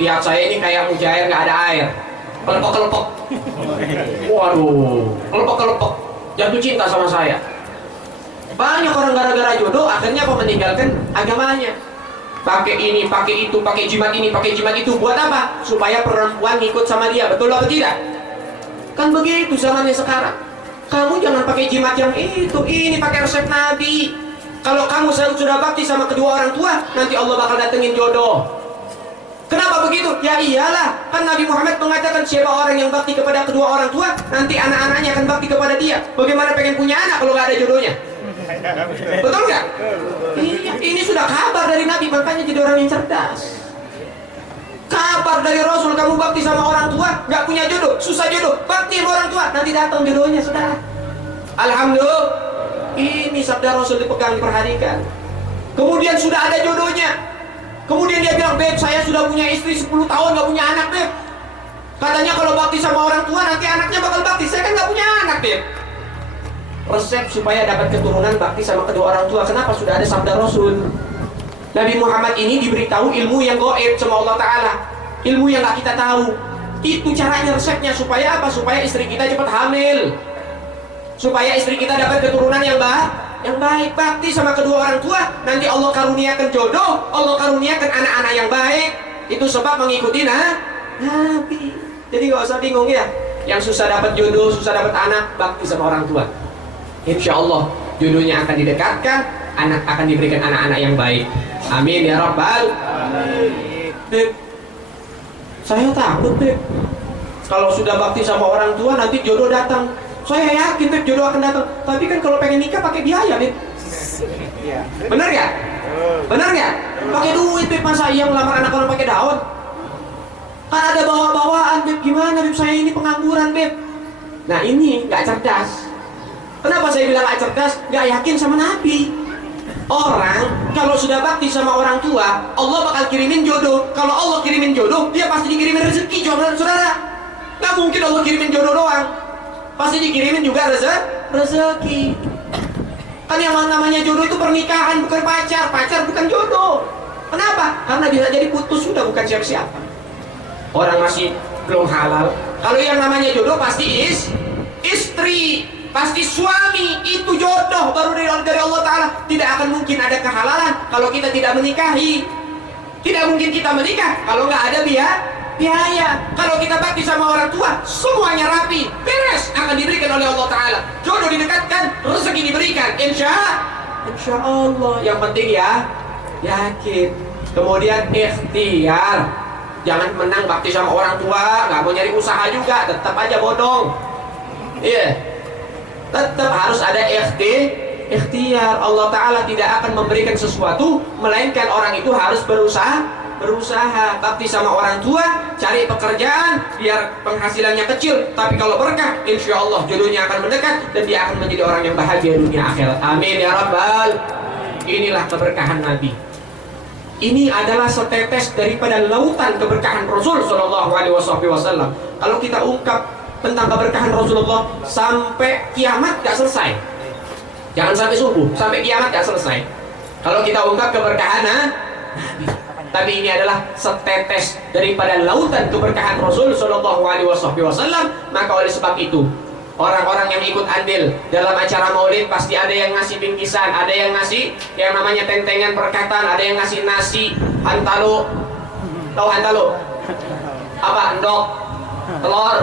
lihat saya ini kayak mujair nggak ada air, kelepok. Waduh, kelepok, jatuh cinta sama saya. Banyak orang gara-gara jodoh akhirnya meninggalkan agamanya. Pakai ini, pakai itu, pakai jimat ini, pakai jimat itu. Buat apa? Supaya perempuan ngikut sama dia. Betul atau tidak? Kan begitu zamannya sekarang. Kamu jangan pakai jimat yang itu. Ini pakai resep Nabi. Kalau kamu sudah bakti sama kedua orang tua, nanti Allah bakal datengin jodoh. Kenapa begitu? Ya iyalah. Kan Nabi Muhammad mengatakan siapa orang yang bakti kepada kedua orang tua, nanti anak-anaknya akan bakti kepada dia. Bagaimana pengen punya anak kalau nggak ada jodohnya? Betul nggak? Iya, ini sudah kabar dari Nabi, makanya jadi orang yang cerdas. Kabar dari Rasul, kamu bakti sama orang tua, nggak punya jodoh, susah jodoh, bakti sama orang tua, nanti datang jodohnya, sudah. Alhamdulillah, ini sabda Rasul dipegang, diperhatikan. Kemudian sudah ada jodohnya. Kemudian dia bilang, Beb, saya sudah punya istri 10 tahun nggak punya anak, Beb. Katanya kalau bakti sama orang tua, nanti anaknya bakal bakti. Saya kan nggak punya anak, Beb. Resep supaya dapat keturunan bakti sama kedua orang tua. Kenapa? Sudah ada sabda Rasul. Nabi Muhammad ini diberitahu ilmu yang gaib sama Allah Ta'ala, ilmu yang gak kita tahu. Itu caranya, resepnya. Supaya apa? Supaya istri kita cepat hamil, supaya istri kita dapat keturunan yang baik. Bakti sama kedua orang tua, nanti Allah karuniakan jodoh, Allah karuniakan anak-anak yang baik. Itu sebab mengikuti Nabi. Jadi gak usah bingung ya. Yang susah dapat jodoh, susah dapat anak, bakti sama orang tua. Insya Allah jodohnya akan didekatkan, anak akan diberikan anak-anak yang baik. Amin ya Rabbal. Beb, saya takut, Beb, kalau sudah bakti sama orang tua nanti jodoh datang. Saya yakin, Beb, jodoh akan datang. Tapi kan kalau pengen nikah pakai biaya, Beb. Bener gak? Bener gak? Pakai duit, Beb. Masa iya melamar anak orang pakai daun? Kan ada bawa-bawaan, Beb. Gimana, Beb? Saya ini pengangguran, Beb. Nah, ini gak cerdas. Kenapa saya bilang gak cerdas? Gak yakin sama Nabi. Orang kalau sudah bakti sama orang tua, Allah bakal kirimin jodoh. Kalau Allah kirimin jodoh, dia pasti dikirimin rezeki, saudara. Gak mungkin Allah kirimin jodoh doang, pasti dikirimin juga rezeki. Kan yang namanya jodoh itu pernikahan, bukan pacar. Pacar bukan jodoh. Kenapa? Karena bisa jadi putus, sudah bukan siapa-siapa. Orang masih belum halal. Kalau yang namanya jodoh pasti istri, pasti suami. Itu jodoh baru dari Allah Ta'ala. Tidak akan mungkin ada kehalalan kalau kita tidak menikahi. Tidak mungkin kita menikah kalau nggak ada biaya. Kalau kita bakti sama orang tua, semuanya rapi, beres, akan diberikan oleh Allah Ta'ala. Jodoh didekatkan, rezeki diberikan, insya Allah. Yang penting ya, yakin. Kemudian ikhtiar. Jangan menang bakti sama orang tua, nggak mau nyari usaha juga, tetap aja bodong. Iya, tetap harus ada ikhtiar. Allah Ta'ala tidak akan memberikan sesuatu melainkan orang itu harus berusaha. Bakti sama orang tua, cari pekerjaan biar penghasilannya kecil, tapi kalau berkah, insya Allah jodohnya akan mendekat dan dia akan menjadi orang yang bahagia dunia akhirat. Amin ya Rabbal. inilah keberkahan Nabi. Ini adalah setetes daripada lautan keberkahan Rasul Shallallahu Alaihi Wasallam. Kalau kita ungkap tentang keberkahan Rasulullah sampai kiamat gak selesai. Jangan sampai subuh, sampai kiamat gak selesai. Kalau kita ungkap keberkahan Nabi, tapi ini adalah setetes daripada lautan keberkahan Rasul Shallallahu Alaihi Wasallam. Maka oleh sebab itu, orang-orang yang ikut andil dalam acara maulid pasti ada yang ngasih bingkisan, ada yang ngasih yang namanya tentengan perkataan, ada yang ngasih nasi, hantalo. Tahu hantalo? Apa? Endok, telur.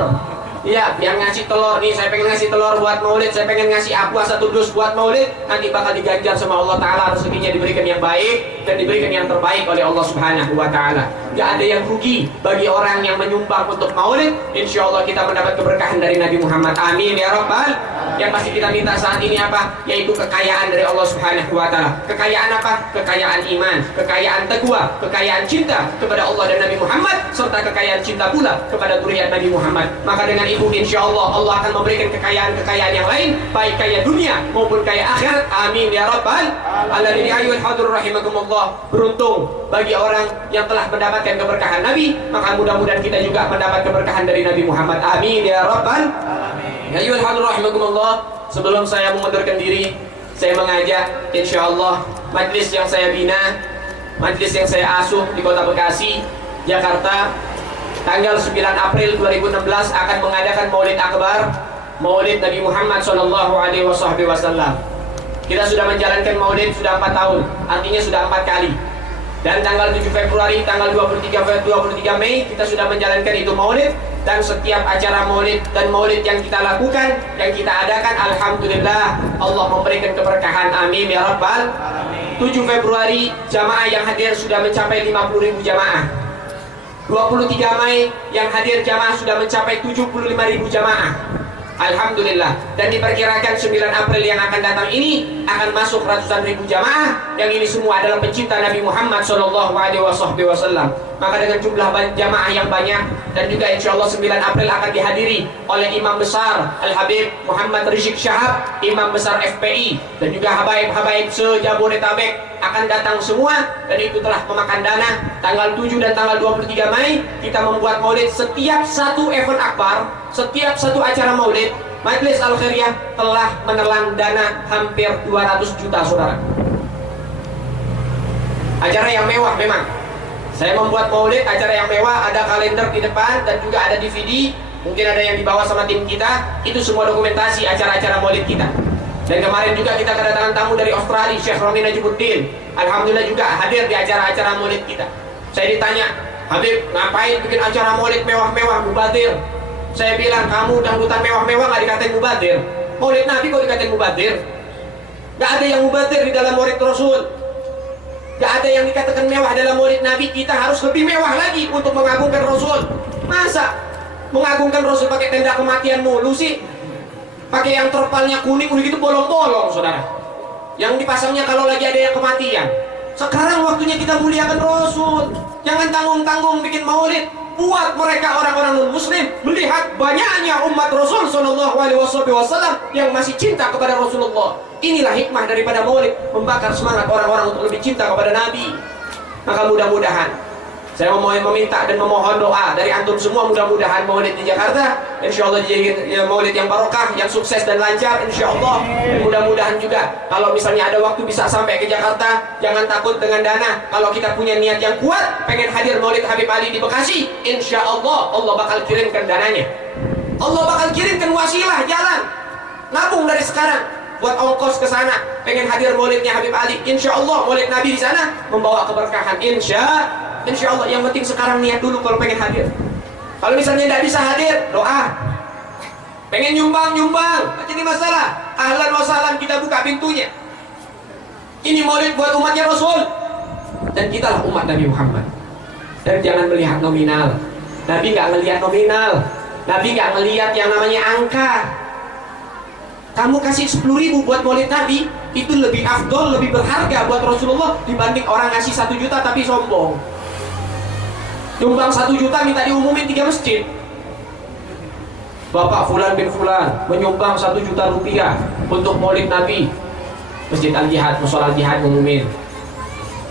Iya, yang ngasih telur nih, saya pengen ngasih telur buat maulid, saya pengen ngasih aqua 1 dus buat maulid, nanti bakal diganjar sama Allah Ta'ala, rezekinya diberikan yang baik dan diberikan yang terbaik oleh Allah Subhanahu wa Ta'ala. Gak ada yang rugi bagi orang yang menyumbang untuk maulid. Insya Allah kita mendapat keberkahan dari Nabi Muhammad. Amin ya Rabbal. Yang pasti kita minta saat ini apa? Yaitu kekayaan dari Allah Subhanahu wa Ta'ala. Kekayaan apa? Kekayaan iman, kekayaan taqwa, kekayaan cinta kepada Allah dan Nabi Muhammad, serta kekayaan cinta pula kepada zuriat Nabi Muhammad. Maka dengan itu insya Allah Allah akan memberikan kekayaan-kekayaan yang lain, baik kaya dunia maupun kaya akhirat. Amin ya Rabbal alamin. Ayyuhal hadur rahimakumullah. Beruntung bagi orang yang telah mendapatkan keberkahan Nabi, maka mudah-mudahan kita juga mendapat keberkahan dari Nabi Muhammad. Amin ya Rabbal alamin. Ayyuhal hadur rahimakumullah. Sebelum saya mengundurkan diri, saya mengajak insya Allah majlis yang saya bina, majlis yang saya asuh di Kota Bekasi, Jakarta, tanggal 9 April 2016 akan mengadakan Maulid Akbar, Maulid Nabi Muhammad Shallallahu Alaihi Wasallam. Kita sudah menjalankan Maulid sudah 4 tahun, artinya sudah 4 kali. Dan tanggal 7 Februari, tanggal 23 Mei kita sudah menjalankan itu Maulid. Dan setiap acara Maulid dan Maulid yang kita lakukan, yang kita adakan, alhamdulillah Allah memberikan keberkahan. Amin ya Rabbal alamin. 7 Februari jamaah yang hadir sudah mencapai 50.000 jamaah. 23 Mei yang hadir jamaah sudah mencapai 75.000 jamaah. Alhamdulillah. Dan diperkirakan 9 April yang akan datang ini akan masuk ratusan ribu jamaah, yang ini semua adalah pencinta Nabi Muhammad Shallallahu Alaihi Wasallam. Maka dengan jumlah jamaah yang banyak, dan juga insya Allah 9 April akan dihadiri oleh Imam Besar Al-Habib Muhammad Rizik Syahab, Imam Besar FPI, dan juga habaib-habaib se-Jabodetabek akan datang semua. Dan itu telah memakan dana. Tanggal 7 dan tanggal 23 Mei kita membuat maulid. Setiap satu event akbar, setiap satu acara maulid, Majelis Al-Khairiyah telah menelan dana hampir 200 juta, saudara. Acara yang mewah memang. Saya membuat maulid, acara yang mewah, ada kalender di depan dan juga ada DVD. Mungkin ada yang dibawa sama tim kita. Itu semua dokumentasi acara-acara maulid kita. Dan kemarin juga kita kedatangan tamu dari Australia, Syekh Rami Najibuddin. Alhamdulillah juga hadir di acara-acara maulid kita. Saya ditanya, Habib, ngapain bikin acara maulid mewah-mewah, mubadir? Saya bilang, kamu dangdutan mewah-mewah gak dikatain mubadir. Maulid Nabi kok dikatain mubadir? Gak ada yang mubadir di dalam maulid Rasul. Gak ada yang dikatakan mewah dalam maulid Nabi. Kita harus lebih mewah lagi untuk mengagungkan Rasul. Masa mengagungkan Rasul pakai tenda kematian mulu sih? Pakai yang terpalnya kuning udah gitu bolong-bolong, saudara. Yang dipasangnya kalau lagi ada yang kematian. Sekarang waktunya kita muliakan Rasul. Jangan tanggung-tanggung bikin maulid. Buat mereka orang-orang non-muslim melihat banyaknya umat Rasul Shallallahu Alaihi Wasallam yang masih cinta kepada Rasulullah. Inilah hikmah daripada maulid, membakar semangat orang-orang untuk lebih cinta kepada Nabi. Maka mudah-mudahan saya meminta dan memohon doa dari antum semua, mudah-mudahan maulid di Jakarta insya Allah jadi maulid yang barokah, yang sukses dan lancar insya Allah. Mudah-mudahan juga kalau misalnya ada waktu bisa sampai ke Jakarta, jangan takut dengan dana. Kalau kita punya niat yang kuat, pengen hadir maulid Habib Ali di Bekasi, insya Allah Allah bakal kirimkan dananya. Allah bakal kirimkan wasilah jalan, nabung dari sekarang buat ongkos ke sana. Pengen hadir maulidnya Habib Ali, insya Allah maulid Nabi di sana membawa keberkahan insya Allah. Yang penting sekarang niat dulu kalau pengen hadir. Kalau misalnya tidak bisa hadir, doa. Pengen nyumbang, jadi masalah. Ahlan wa sahlan, kita buka pintunya. Ini maulid buat umatnya Rasul. Dan kitalah umat Nabi Muhammad. Dan jangan melihat nominal. Nabi nggak melihat nominal. Nabi nggak melihat yang namanya angka. Kamu kasih 10.000 buat maulid Nabi, itu lebih afdol, lebih berharga buat Rasulullah dibanding orang ngasih 1 juta tapi sombong. Nyumbang 1 juta minta diumumin 3 masjid. Bapak Fulan bin Fulan menyumbang 1 juta rupiah untuk maulid Nabi. Masjid Al-Jihad, musola Al-Jihad ngumumin.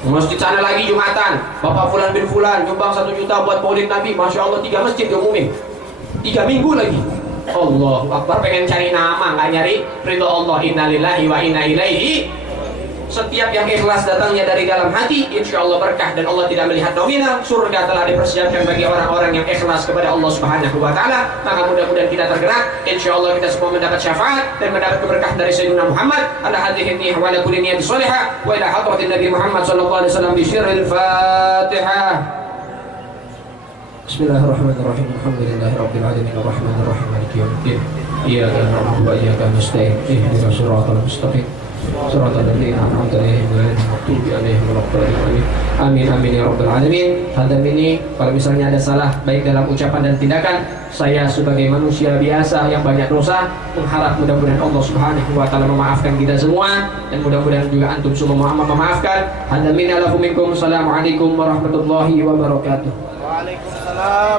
Masjid sana lagi Jumatan, Bapak Fulan bin Fulan nyumbang 1 juta buat Maulid Nabi. Masya Allah 3 masjid diumumin, 3 minggu lagi. Allahu Akbar, pengen cari nama nggak nyari ridho Allah. Innalillahi wa inna ilaihi. Setiap yang ikhlas datangnya dari dalam hati, insya Allah berkah, dan Allah tidak melihat nominal. Surga telah dipersiapkan bagi orang-orang yang ikhlas kepada Allah Subhanahu wa Ta'ala. Maka mudah-mudahan kita tergerak, insya Allah kita semua mendapat syafaat dan mendapat keberkahan dari Sayyidina Muhammad. Ala hadhihi niyyah wa ala kulli niyyatin shalihah wa ila hadratin Nabi Muhammad sallallahu alaihi wasallam bi syirril Fatihah. Bismillahirrahmanirrahim. Alhamdulillahirabbil alamin arrahmanir rahim maliki yaumiddin. Iyyaka na'budu wa iyyaka nasta'in. Ihdinas siratal mustaqim. Shiratal ladzina an'amta 'alaihim ghairil maghdubi 'alaihim waladdallin. Amin amin ya rabbal alamin. Hadam ini kalau misalnya ada salah baik dalam ucapan dan tindakan, saya sebagai manusia biasa yang banyak dosa mengharap mudah-mudahan Allah Subhanahu wa Ta'ala memaafkan kita semua, dan mudah-mudahan juga antum semua memaafkan. Hadam ini lakum minkum. Assalamualaikum warahmatullahi wabarakatuh. Waalaikumsalam.